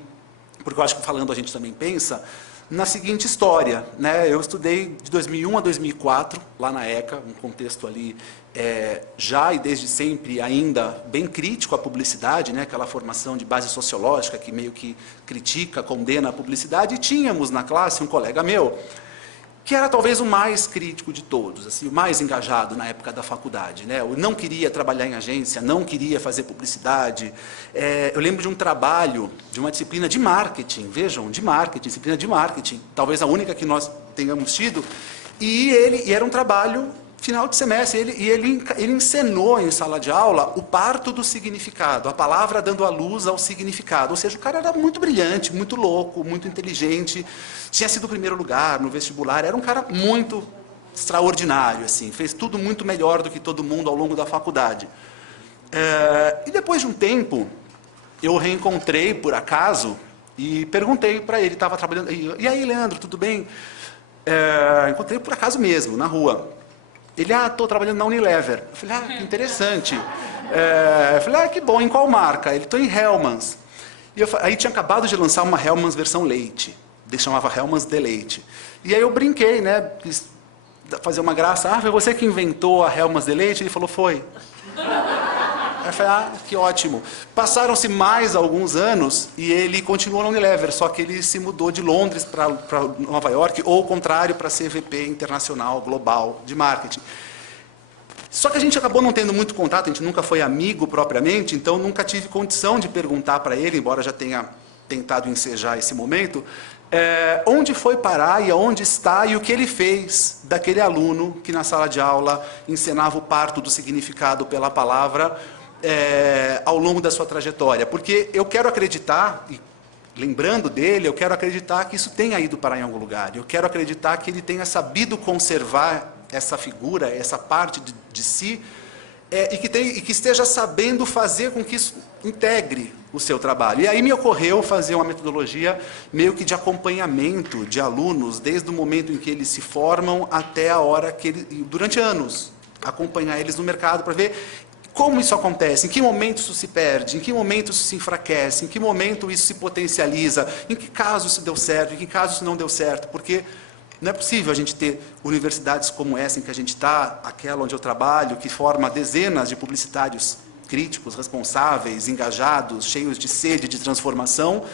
porque eu acho que falando a gente também pensa, na seguinte história, né? Eu estudei de 2001 a 2004, lá na ECA, um contexto ali já e desde sempre ainda bem crítico à publicidade, né? Aquela formação de base sociológica que meio que critica, condena a publicidade, e tínhamos na classe um colega meu, que era talvez o mais crítico de todos, assim, o mais engajado na época da faculdade, né? Eu não queria trabalhar em agência, não queria fazer publicidade. Eu lembro de um trabalho, de uma disciplina de marketing, vejam, de marketing, disciplina de marketing, talvez a única que nós tenhamos tido, e era um trabalho final de semestre, ele encenou em sala de aula o parto do significado, a palavra dando a luz ao significado. Ou seja, o cara era muito brilhante, muito louco, muito inteligente, tinha sido o primeiro lugar no vestibular, era um cara muito extraordinário, assim, fez tudo muito melhor do que todo mundo ao longo da faculdade. E depois de um tempo, eu o reencontrei por acaso e perguntei para ele, estava trabalhando, e aí, Leandro, tudo bem? Encontrei por acaso mesmo, na rua. Ele, estou trabalhando na Unilever. Eu falei, que interessante. Eu falei, que bom, em qual marca? Ele, estou em Hellmann's. E aí tinha acabado de lançar uma Hellmann's versão leite. Chamava Hellmann's de leite. E aí eu brinquei, né? Quis fazer uma graça. Foi você que inventou a Hellmann's de leite? Ele falou, foi. Eu falei, que ótimo. Passaram-se mais alguns anos e ele continuou na Unilever, só que ele se mudou de Londres para Nova York, ou ao contrário, para ser VP internacional, global, de marketing. Só que a gente acabou não tendo muito contato, a gente nunca foi amigo propriamente, então nunca tive condição de perguntar para ele, embora já tenha tentado ensejar esse momento, onde foi parar e aonde está e o que ele fez daquele aluno que na sala de aula encenava o parto do significado pela palavra ao longo da sua trajetória. Porque eu quero acreditar, e lembrando dele, eu quero acreditar que isso tenha ido parar em algum lugar. Eu quero acreditar que ele tenha sabido conservar essa figura, essa parte de si, e que esteja sabendo fazer com que isso integre o seu trabalho. E aí me ocorreu fazer uma metodologia meio que de acompanhamento de alunos, desde o momento em que eles se formam até a hora que durante anos, acompanhar eles no mercado para ver como isso acontece, em que momento isso se perde, em que momento isso se enfraquece, em que momento isso se potencializa, em que caso isso deu certo, em que caso isso não deu certo, porque não é possível a gente ter universidades como essa em que a gente está, aquela onde eu trabalho, que forma dezenas de publicitários críticos, responsáveis, engajados, cheios de sede de transformação.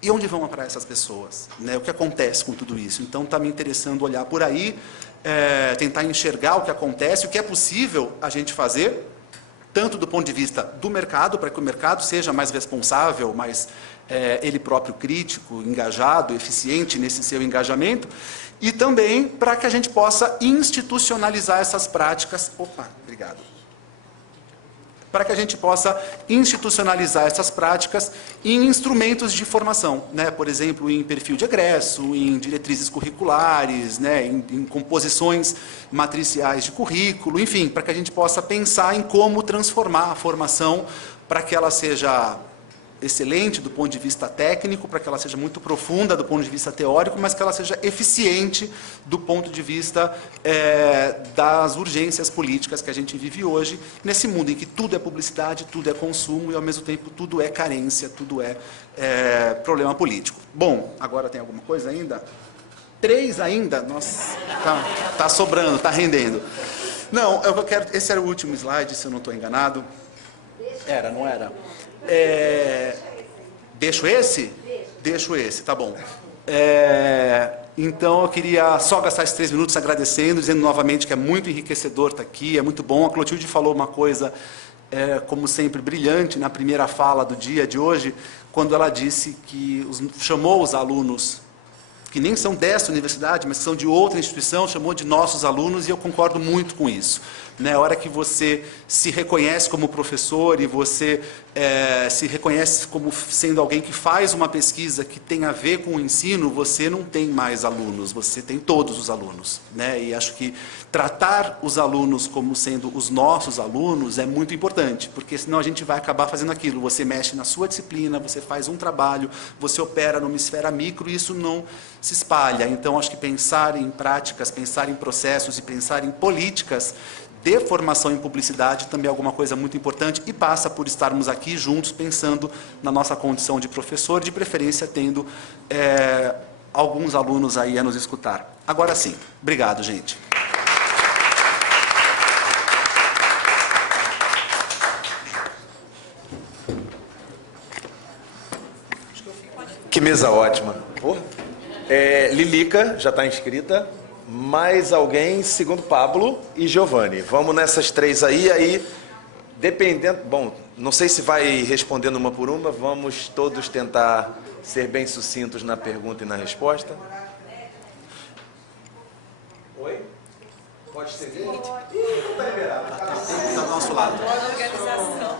E onde vão parar essas pessoas? Né? O que acontece com tudo isso? Então, está me interessando olhar por aí, tentar enxergar o que acontece, o que é possível a gente fazer, tanto do ponto de vista do mercado, para que o mercado seja mais responsável, mais ele próprio crítico, engajado, eficiente nesse seu engajamento, e também para que a gente possa institucionalizar essas práticas. Opa, obrigado. Para que a gente possa institucionalizar essas práticas em instrumentos de formação, né? Por exemplo, em perfil de egresso, em diretrizes curriculares, né? em composições matriciais de currículo, enfim, para que a gente possa pensar em como transformar a formação para que ela seja excelente do ponto de vista técnico, para que ela seja muito profunda do ponto de vista teórico, mas que ela seja eficiente do ponto de vista das urgências políticas que a gente vive hoje, nesse mundo em que tudo é publicidade, tudo é consumo e, ao mesmo tempo, tudo é carência, tudo é problema político. Bom, agora tem alguma coisa ainda? 3 ainda? Nossa, tá sobrando, tá rendendo. Não, eu quero... Esse era o último slide, se eu não estou enganado. Era, não era? Deixo esse? Deixo esse, tá bom. Então eu queria só gastar esses 3 minutos agradecendo, dizendo novamente que é muito enriquecedor estar aqui, é muito bom. A Clotilde falou uma coisa, como sempre, brilhante na primeira fala do dia de hoje, quando ela disse que chamou os alunos, que nem são dessa universidade, mas são de outra instituição, chamou de nossos alunos, e eu concordo muito com isso. Na hora que você se reconhece como professor e você se reconhece como sendo alguém que faz uma pesquisa que tem a ver com o ensino, você não tem mais alunos, você tem todos os alunos, né? E acho que tratar os alunos como sendo os nossos alunos é muito importante, porque senão a gente vai acabar fazendo aquilo. Você mexe na sua disciplina, você faz um trabalho, você opera numa esfera micro e isso não se espalha. Então, acho que pensar em práticas, pensar em processos e pensar em políticas de formação em publicidade também é alguma coisa muito importante e passa por estarmos aqui juntos pensando na nossa condição de professor, de preferência tendo alguns alunos aí a nos escutar. Agora sim, obrigado, gente. Que mesa ótima. Porra. Lilica já está inscrita. Mais alguém, segundo Pablo e Giovanni. Vamos nessas 3 aí, dependendo... Bom, não sei se vai respondendo uma por uma, vamos todos tentar ser bem sucintos na pergunta e na resposta. Oi? Pode ser vídeo? Está liberado. Está do nosso lado. Organização.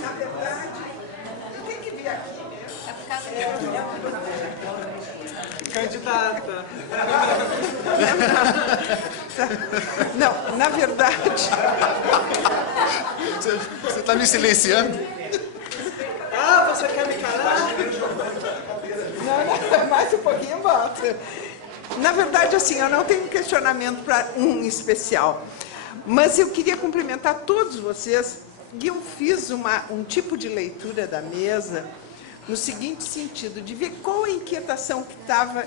Na verdade, tem que vir aqui, né? É por causa Candidata. Não, na verdade... Você está me silenciando? Ah, você quer me calar? Não, mais um pouquinho, volta. Na verdade, assim, eu não tenho questionamento para um especial, mas eu queria cumprimentar todos vocês e eu fiz um tipo de leitura da mesa no seguinte sentido, de ver qual a inquietação que estava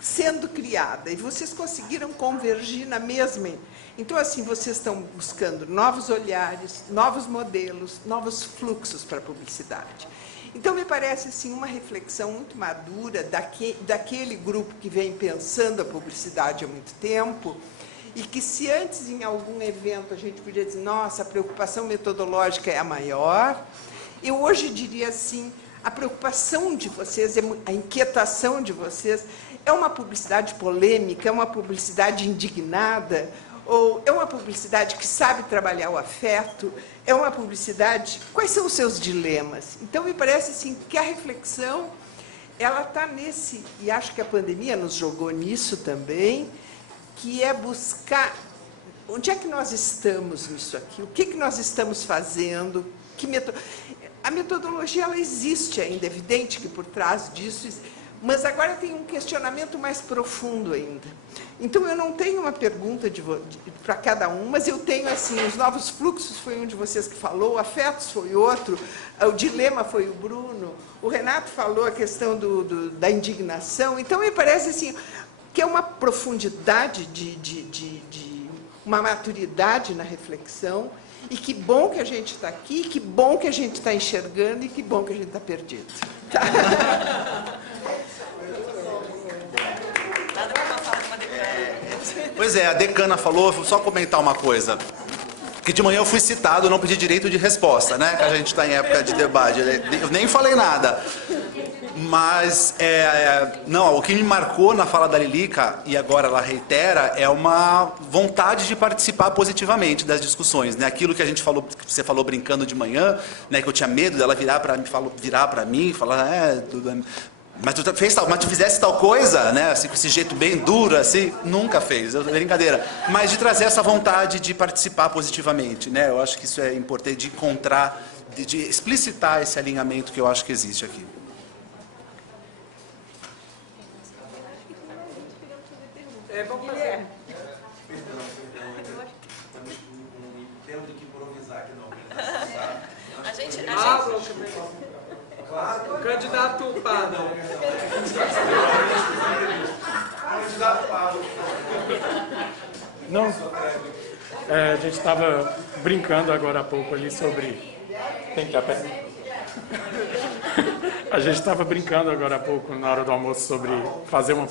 sendo criada, e vocês conseguiram convergir na mesma. Então, assim, vocês estão buscando novos olhares, novos modelos, novos fluxos para a publicidade. Então, me parece, assim, uma reflexão muito madura daquele grupo que vem pensando a publicidade há muito tempo e que se antes em algum evento a gente podia dizer, nossa, a preocupação metodológica é a maior, eu hoje diria assim, a preocupação de vocês, a inquietação de vocês é uma publicidade polêmica, é uma publicidade indignada, ou é uma publicidade que sabe trabalhar o afeto, é uma publicidade... Quais são os seus dilemas? Então, me parece assim, que a reflexão, ela está nesse, e acho que a pandemia nos jogou nisso também, que é buscar onde é que nós estamos nisso aqui, o que nós estamos fazendo, a metodologia ela existe ainda, é evidente que por trás disso, mas agora tem um questionamento mais profundo ainda. Então, eu não tenho uma pergunta para cada um, mas eu tenho, assim, os novos fluxos foi um de vocês que falou, afetos foi outro, o dilema foi o Bruno, o Renato falou a questão da indignação. Então, me parece, assim, que é uma profundidade, uma maturidade na reflexão, e que bom que a gente está aqui, que bom que a gente está enxergando, e que bom que a gente está perdido. Tá? Pois é, a decana falou, vou só comentar uma coisa. Que de manhã eu fui citado, não pedi direito de resposta, né? Que a gente está em época de debate. Eu nem falei nada. Mas, não, o que me marcou na fala da Lilica, e agora ela reitera, é uma vontade de participar positivamente das discussões, né? Aquilo que a gente falou, que você falou brincando de manhã, né? Que eu tinha medo dela virar para mim e falar, mas tu fizesse tal coisa, né? Assim, com esse jeito bem duro, assim, nunca fez, brincadeira. Mas de trazer essa vontade de participar positivamente, né? Eu acho que isso é importante, de encontrar, de explicitar esse alinhamento que eu acho que existe aqui. Vamos fazer. Temos que improvisar aqui, não. A gente... O candidato Pablo. Não, a gente estava brincando agora há pouco ali sobre... Tem que estar perto. A gente estava brincando agora há pouco, na hora do almoço, sobre fazer uma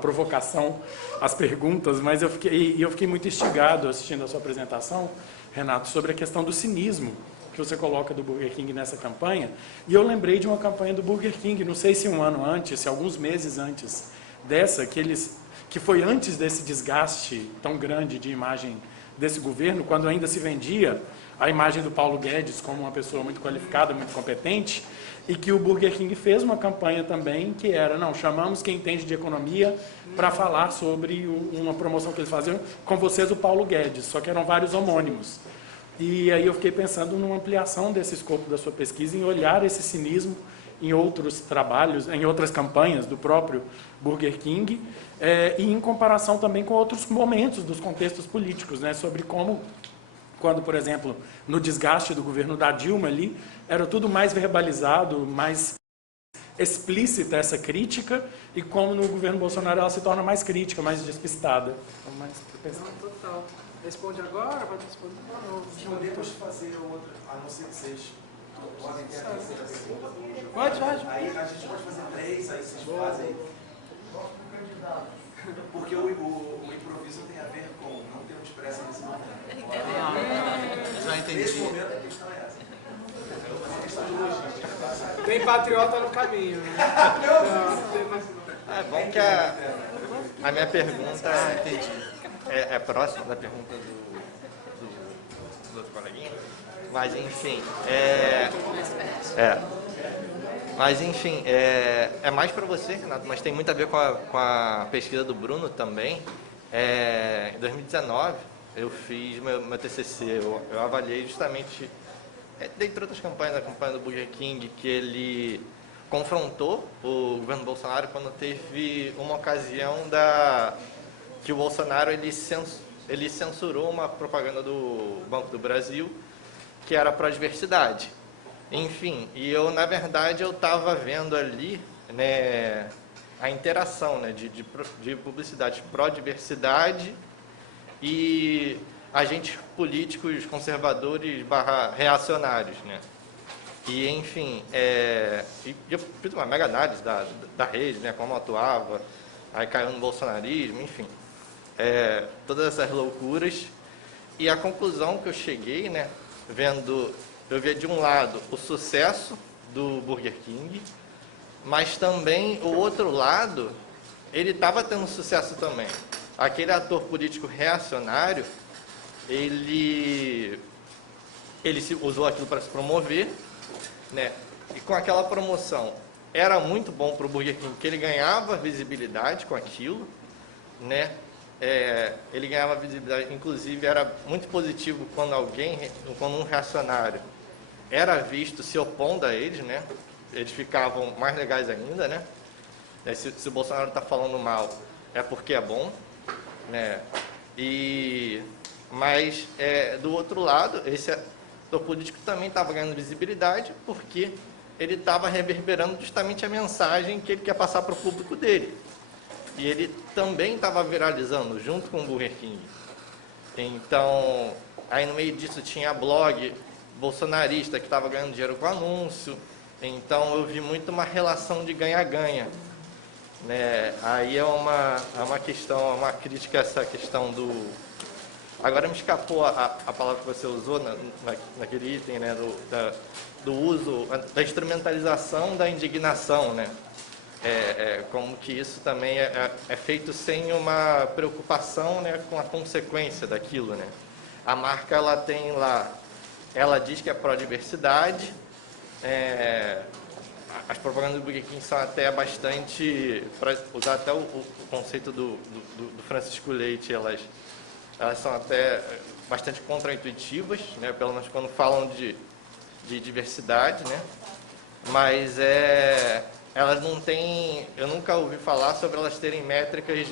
provocação às perguntas, mas eu fiquei muito instigado assistindo a sua apresentação, Renato, sobre a questão do cinismo que você coloca do Burger King nessa campanha. E eu lembrei de uma campanha do Burger King, não sei se um ano antes, se alguns meses antes dessa, que foi antes desse desgaste tão grande de imagem desse governo, quando ainda se vendia a imagem do Paulo Guedes como uma pessoa muito qualificada, muito competente, e que o Burger King fez uma campanha também que era, não, chamamos quem entende de economia para falar sobre uma promoção que eles faziam, com vocês o Paulo Guedes, só que eram vários homônimos. E aí eu fiquei pensando numa ampliação desse escopo da sua pesquisa, em olhar esse cinismo em outros trabalhos, em outras campanhas do próprio Burger King, e em comparação também com outros momentos dos contextos políticos, né, sobre como, quando, por exemplo, no desgaste do governo da Dilma ali, era tudo mais verbalizado, mais explícita essa crítica, e como no governo Bolsonaro ela se torna mais crítica, mais despistada. Então, mais Total. Responde agora? Pode responder? Podemos fazer outra, a não ser que vocês podem ter a terceira pergunta. Pode. Aí a gente pode fazer 3, aí vocês fazem. Porque o improviso tem a ver com não termos pressa nesse momento. Já entendi. Nesse momento a questão é essa. Tem patriota no caminho, né? É bom que a minha pergunta é próxima da pergunta do outro coleguinha, mas enfim, é mais para você, Renato, mas tem muito a ver com a pesquisa do Bruno também. Em 2019, eu fiz meu TCC, eu avaliei justamente, dentre outras campanhas, a campanha do Burger King, que ele confrontou o governo Bolsonaro quando teve uma ocasião que o Bolsonaro ele censurou uma propaganda do Banco do Brasil que era pró-diversidade. Enfim, e eu, na verdade, eu estava vendo ali, né, a interação, né, de publicidade pró-diversidade e agentes políticos conservadores / reacionários, né? E, enfim, eu fiz uma mega análise da rede, né, como atuava, aí caiu no bolsonarismo, enfim. todas essas loucuras. E a conclusão que eu cheguei, né, eu via de um lado o sucesso do Burger King, mas também o outro lado, ele estava tendo sucesso também. Aquele ator político reacionário, ele usou aquilo para se promover, né? E com aquela promoção era muito bom para o Burger King, porque ele ganhava visibilidade com aquilo, né? Ele ganhava visibilidade, inclusive era muito positivo quando um reacionário era visto se opondo a eles, né? Eles ficavam mais legais ainda, né? Se o Bolsonaro está falando mal, é porque é bom, né? Mas do outro lado, esse ator político também estava ganhando visibilidade, porque ele estava reverberando justamente a mensagem que ele quer passar para o público dele. E ele também estava viralizando, junto com o Burger King. Então, aí no meio disso tinha blog bolsonarista que estava ganhando dinheiro com anúncio. Então, eu vi muito uma relação de ganha-ganha, né? Aí é uma questão, uma crítica a essa questão do... Agora me escapou a palavra que você usou naquele item, né? Do uso, da instrumentalização da indignação, né? Como que isso também é feito sem uma preocupação, né, com a consequência daquilo, né? A marca, ela tem lá, ela diz que é pró-diversidade, as propagandas do Burger King são até bastante, para usar até o conceito do Francisco Leite, elas são até bastante contraintuitivas, né, pelo menos quando falam de diversidade, né? Mas elas não têm, eu nunca ouvi falar sobre elas terem métricas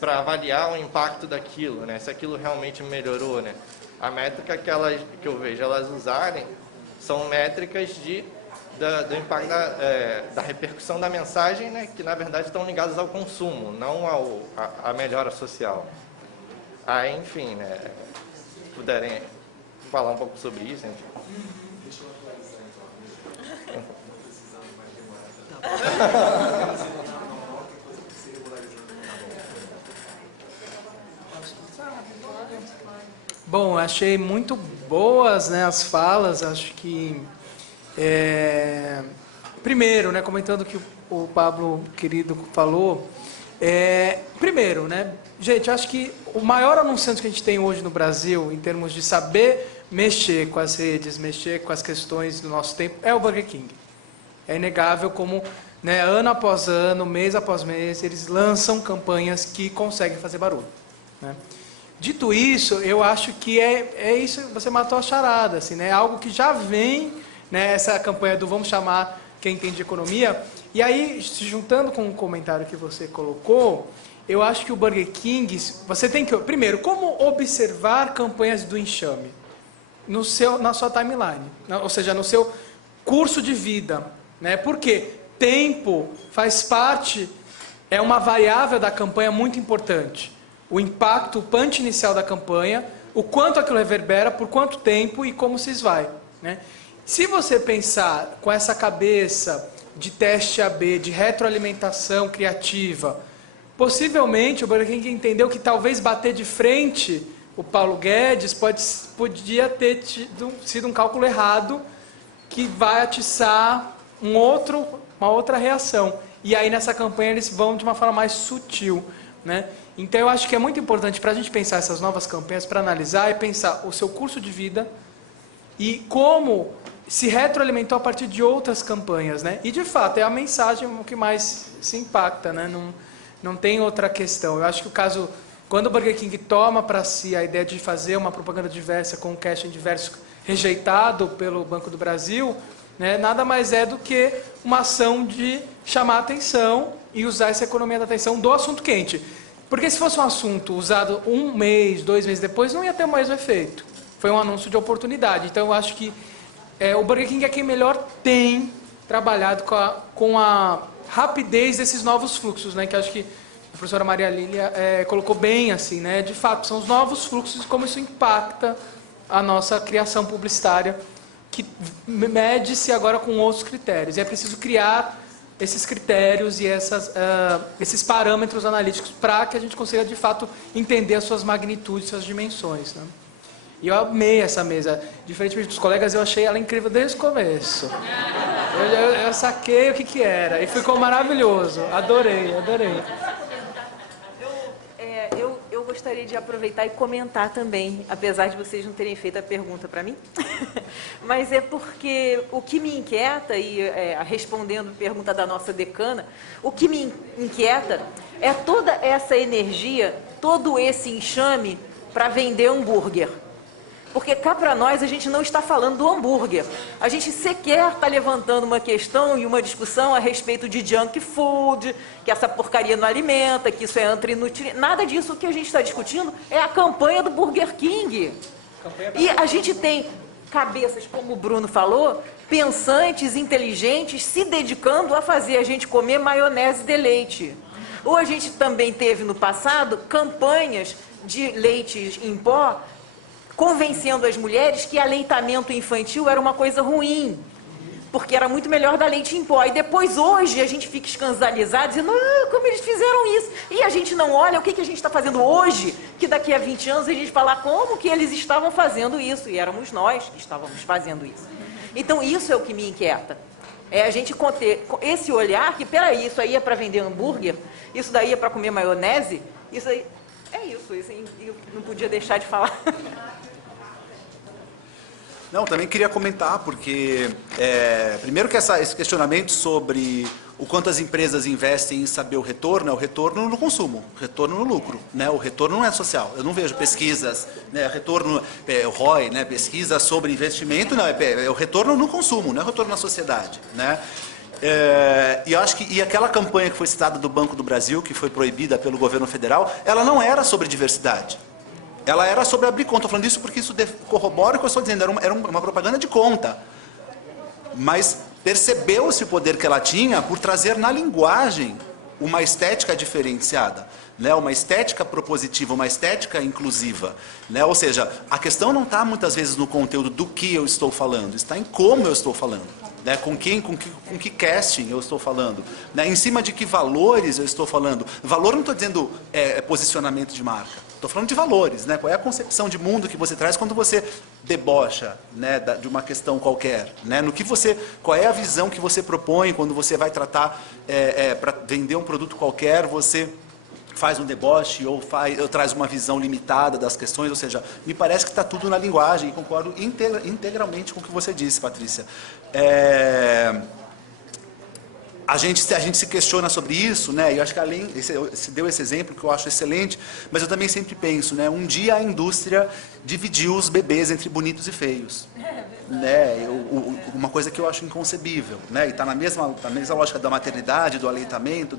para avaliar o impacto daquilo, né? Se aquilo realmente melhorou, né? A métrica que eu vejo elas usarem são métricas do impacto da repercussão da mensagem, né? Que na verdade estão ligadas ao consumo, não à melhora social. Aí, enfim, né? Se puderem falar um pouco sobre isso, enfim. Bom, achei muito boas, né, as falas. Acho que primeiro, né, comentando o que o Pablo querido falou, primeiro, né, gente, acho que o maior anunciante que a gente tem hoje no Brasil, em termos de saber mexer com as redes, mexer com as questões do nosso tempo, é o Burger King. É inegável como, né, ano após ano, mês após mês, eles lançam campanhas que conseguem fazer barulho, né? Dito isso, eu acho que é isso, você matou a charada, assim, né? Algo que já vem, né, essa campanha do vamos chamar quem entende de economia. E aí, se juntando com o comentário que você colocou, eu acho que o Burger King, você tem que, primeiro, como observar campanhas do enxame na sua timeline, ou seja, no seu curso de vida, né? Porque tempo faz parte, é uma variável da campanha muito importante. O impacto, o punch inicial da campanha, o quanto aquilo reverbera, por quanto tempo e como se esvai, né? Se você pensar com essa cabeça de teste AB, de retroalimentação criativa, possivelmente o Burger King entendeu que talvez bater de frente o Paulo Guedes podia ter sido um cálculo errado que vai atiçar uma outra reação. E aí nessa campanha eles vão de uma forma mais sutil, né? Então eu acho que é muito importante para a gente pensar essas novas campanhas, para analisar e pensar o seu curso de vida e como se retroalimentou a partir de outras campanhas, né? E de fato é a mensagem que mais se impacta, né? Não tem outra questão. Eu acho que o caso, quando o Burger King toma para si a ideia de fazer uma propaganda diversa com um casting diverso rejeitado pelo Banco do Brasil, né, nada mais é do que uma ação de chamar a atenção e usar essa economia da atenção do assunto quente. Porque se fosse um assunto usado 1 mês, 2 meses depois, não ia ter o mesmo efeito. Foi um anúncio de oportunidade. Então, eu acho que o Burger King é quem melhor tem trabalhado com a rapidez desses novos fluxos, né? Que acho que a professora Maria Lília colocou bem, assim, né? De fato, são os novos fluxos e como isso impacta a nossa criação publicitária, que mede-se agora com outros critérios. E é preciso criar esses critérios e esses parâmetros analíticos para que a gente consiga, de fato, entender as suas magnitudes, suas dimensões, né? E eu amei essa mesa. Diferentemente dos colegas, eu achei ela incrível desde o começo. Eu saquei o que era e ficou maravilhoso. Adorei, adorei. Eu gostaria de aproveitar e comentar também, apesar de vocês não terem feito a pergunta para mim, mas é porque o que me inquieta, e respondendo a pergunta da nossa decana, o que me inquieta é toda essa energia, todo esse enxame para vender hambúrguer. Porque cá para nós a gente não está falando do hambúrguer. A gente sequer está levantando uma questão e uma discussão a respeito de junk food, que essa porcaria não alimenta, que isso é anti-nutriente. Nada disso. O que a gente está discutindo é a campanha do Burger King. E a gente tem cabeças, como o Bruno falou, pensantes, inteligentes, se dedicando a fazer a gente comer maionese de leite. Ou a gente também teve no passado campanhas de leites em pó, convencendo as mulheres que aleitamento infantil era uma coisa ruim, porque era muito melhor dar leite em pó. E depois, hoje, a gente fica escandalizado, dizendo, como eles fizeram isso? E a gente não olha o que a gente está fazendo hoje, que daqui a 20 anos a gente falar como que eles estavam fazendo isso, e éramos nós que estávamos fazendo isso. Então, isso é o que me inquieta. É a gente ter esse olhar que, peraí, isso aí é para vender hambúrguer, isso daí é para comer maionese, isso aí... É isso eu não podia deixar de falar. Não, também queria comentar, porque, primeiro que esse questionamento sobre o quanto as empresas investem em saber o retorno no consumo, o retorno no lucro, né? O retorno não é social. Eu não vejo pesquisas, né? Retorno, o ROI, né? Pesquisa sobre investimento, não, é o retorno no consumo, não é o retorno na sociedade, né? E eu acho que aquela campanha que foi citada do Banco do Brasil, que foi proibida pelo governo federal, ela não era sobre diversidade. Ela era sobre abrir conta. Estou falando isso porque isso corrobora o que eu estou dizendo. Era uma propaganda de conta. Mas percebeu-se o poder que ela tinha por trazer na linguagem uma estética diferenciada, né? Uma estética propositiva, uma estética inclusiva, né? Ou seja, a questão não está muitas vezes no conteúdo do que eu estou falando, está em como eu estou falando, né? Com que casting eu estou falando, né? Em cima de que valores eu estou falando. Valor não estou dizendo posicionamento de marca. Estou falando de valores, né? Qual é a concepção de mundo que você traz quando você debocha, né, de uma questão qualquer, né? Qual é a visão que você propõe quando você vai tratar para vender um produto qualquer, você faz um deboche ou traz uma visão limitada das questões, ou seja, me parece que está tudo na linguagem e concordo integralmente com o que você disse, Patrícia. A gente se questiona sobre isso, né? E eu acho que você deu esse exemplo que eu acho excelente, mas eu também sempre penso, né? Um dia a indústria dividiu os bebês entre bonitos e feios, né? Uma coisa que eu acho inconcebível, né? E está na mesma lógica da maternidade, do aleitamento,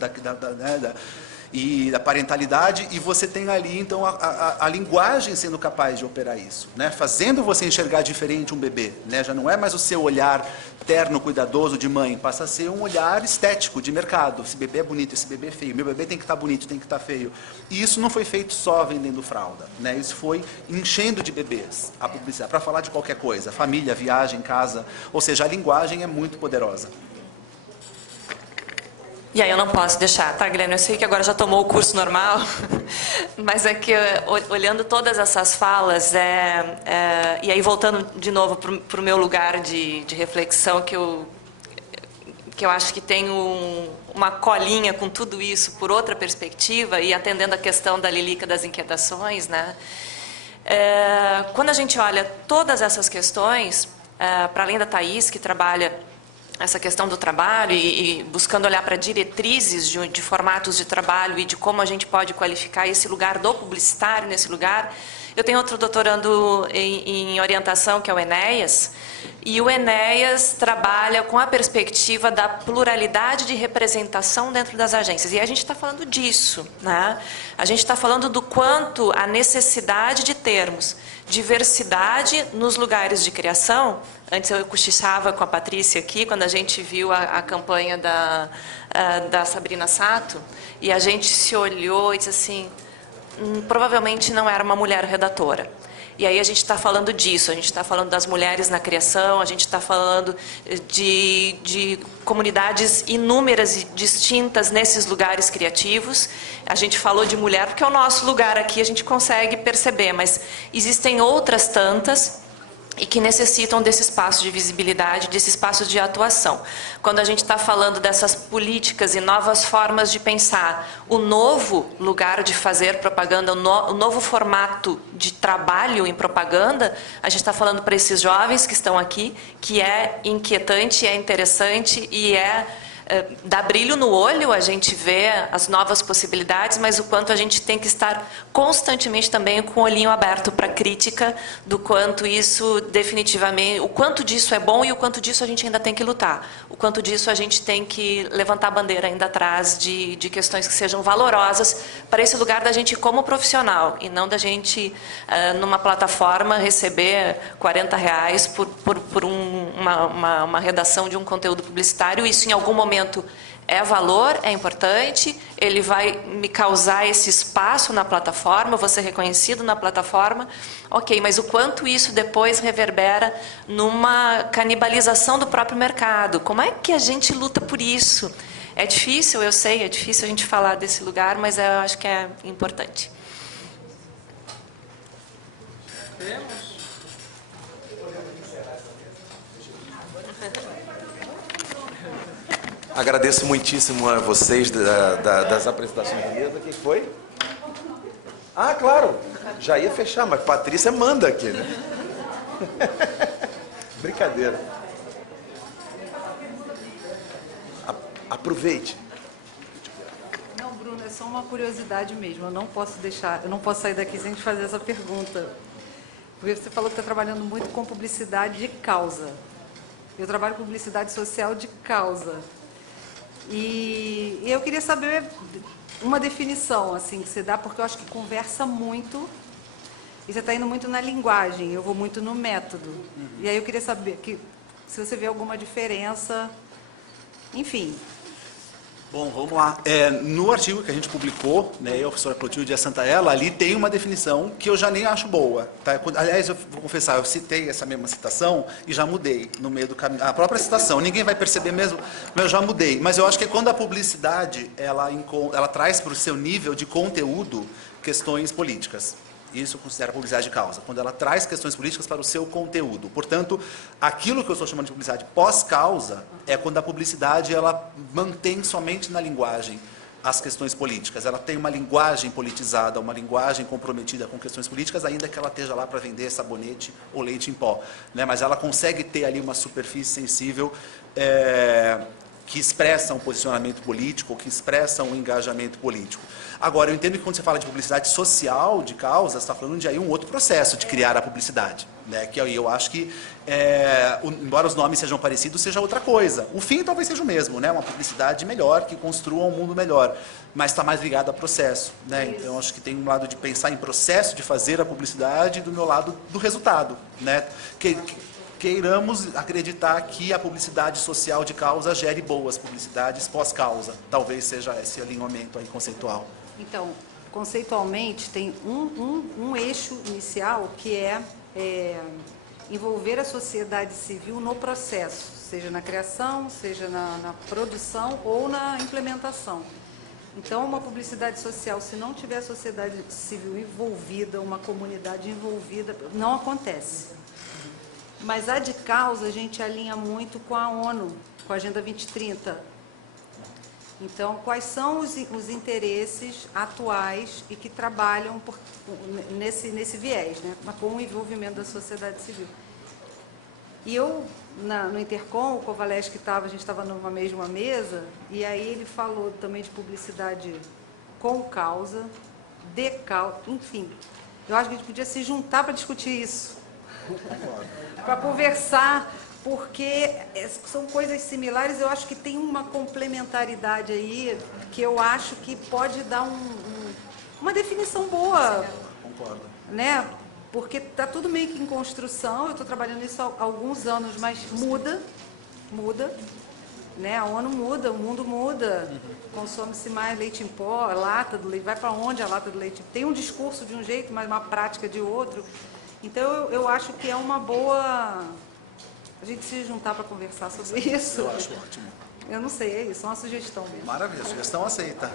e da parentalidade, e você tem ali, então, a linguagem sendo capaz de operar isso, né? Fazendo você enxergar diferente um bebê, né? Já não é mais o seu olhar terno, cuidadoso de mãe, passa a ser um olhar estético, de mercado. Esse bebê é bonito, esse bebê é feio, meu bebê tem que estar bonito, tem que estar feio. E isso não foi feito só vendendo fralda, né? Isso foi enchendo de bebês a publicidade, para falar de qualquer coisa, família, viagem, casa, ou seja, a linguagem é muito poderosa. E aí eu não posso deixar, tá, Guilherme? Eu sei que agora já tomou o curso normal, mas é que olhando todas essas falas, e aí voltando de novo para o meu lugar de reflexão, que eu acho que tem uma colinha com tudo isso por outra perspectiva, e atendendo a questão da Lilica das inquietações, né? Quando a gente olha todas essas questões, para além da Thaís, que trabalha essa questão do trabalho e buscando olhar para diretrizes de formatos de trabalho e de como a gente pode qualificar esse lugar do publicitário nesse lugar. Eu tenho outro doutorando em orientação, que é o Enéas, e o Enéas trabalha com a perspectiva da pluralidade de representação dentro das agências. E a gente está falando disso, né? A gente está falando do quanto a necessidade de termos diversidade nos lugares de criação. Antes eu cochichava com a Patrícia aqui, quando a gente viu a campanha da Sabrina Sato, e a gente se olhou e disse assim, provavelmente não era uma mulher redatora. E aí a gente está falando disso, a gente está falando das mulheres na criação, a gente está falando de comunidades inúmeras e distintas nesses lugares criativos. A gente falou de mulher porque é o nosso lugar aqui, a gente consegue perceber, mas existem outras tantas e que necessitam desse espaço de visibilidade, desse espaço de atuação. Quando a gente está falando dessas políticas e novas formas de pensar, o novo lugar de fazer propaganda, o novo formato de trabalho em propaganda, a gente está falando para esses jovens que estão aqui, que é inquietante, é interessante e dá brilho no olho, a gente vê as novas possibilidades, mas o quanto a gente tem que estar constantemente também com o olhinho aberto para a crítica do quanto isso definitivamente, o quanto disso é bom e o quanto disso a gente ainda tem que lutar, o quanto disso a gente tem que levantar a bandeira ainda atrás de questões que sejam valorosas para esse lugar da gente como profissional e não da gente numa plataforma receber R$40 por uma redação de um conteúdo publicitário. Isso em algum momento é valor, é importante, ele vai me causar esse espaço na plataforma, eu vou ser reconhecido na plataforma, ok, mas o quanto isso depois reverbera numa canibalização do próprio mercado? Como é que a gente luta por isso? É difícil, eu sei, é difícil a gente falar desse lugar, mas eu acho que é importante. Agradeço muitíssimo a vocês das apresentações de mesa. O que foi? Ah, claro. Já ia fechar, mas Patrícia manda aqui, né? Brincadeira. Aproveite. Não, Bruno, é só uma curiosidade mesmo. Eu não posso sair daqui sem te fazer essa pergunta. Porque você falou que está trabalhando muito com publicidade de causa. Eu trabalho com publicidade social de causa. E eu queria saber uma definição assim que você dá, porque eu acho que conversa muito e você está indo muito na linguagem, eu vou muito no método. E aí eu queria saber se você vê alguma diferença, enfim. Bom, vamos lá. No artigo que a gente publicou, né, eu, a professora Clotilde e a Santaella, ali tem uma definição que eu já nem acho boa. Tá? Aliás, eu vou confessar, eu citei essa mesma citação e já mudei no meio do caminho. A própria citação, ninguém vai perceber mesmo, mas eu já mudei. Mas eu acho que quando a publicidade, ela traz para o seu nível de conteúdo questões políticas. Isso eu considero publicidade de causa, quando ela traz questões políticas para o seu conteúdo. Portanto, aquilo que eu estou chamando de publicidade pós-causa é quando a publicidade ela mantém somente na linguagem as questões políticas. Ela tem uma linguagem politizada, uma linguagem comprometida com questões políticas, ainda que ela esteja lá para vender sabonete ou leite em pó. Né? Mas ela consegue ter ali uma superfície sensível que expressa um posicionamento político, que expressa um engajamento político. Agora, eu entendo que quando você fala de publicidade social, de causa, você está falando de aí um outro processo de criar a publicidade. Né? Que eu acho que, embora os nomes sejam parecidos, seja outra coisa. O fim talvez seja o mesmo, né? Uma publicidade melhor, que construa um mundo melhor. Mas está mais ligado a processo. Né? Então, acho que tem um lado de pensar em processo de fazer a publicidade e do meu lado do resultado. Né? Queiramos acreditar que a publicidade social de causa gere boas publicidades pós-causa. Talvez seja esse alinhamento aí conceitual. Então, conceitualmente, tem um eixo inicial que é envolver a sociedade civil no processo, seja na criação, seja na produção ou na implementação. Então, uma publicidade social, se não tiver a sociedade civil envolvida, uma comunidade envolvida, não acontece. Mas a de causa a gente alinha muito com a ONU, com a Agenda 2030. Então, quais são os interesses atuais e que trabalham nesse viés, né? Com o envolvimento da sociedade civil. E eu, no Intercom, o Kovaleski a gente estava numa mesma mesa, e aí ele falou também de publicidade com causa, de causa, enfim. Eu acho que a gente podia se juntar para discutir isso. Para conversar, porque são coisas similares, eu acho que tem uma complementaridade aí que eu acho que pode dar uma definição boa. Concordo. Né? Porque está tudo meio que em construção, eu estou trabalhando isso há alguns anos, mas muda, né? A ONU muda, o mundo muda, consome-se mais leite em pó, a lata do leite, vai para onde a lata do leite? Tem um discurso de um jeito, mas uma prática de outro. Então, eu acho que é uma boa a gente se juntar para conversar sobre isso. Eu acho ótimo. Eu não sei, é isso, é uma sugestão mesmo. Maravilha, sugestão aceita.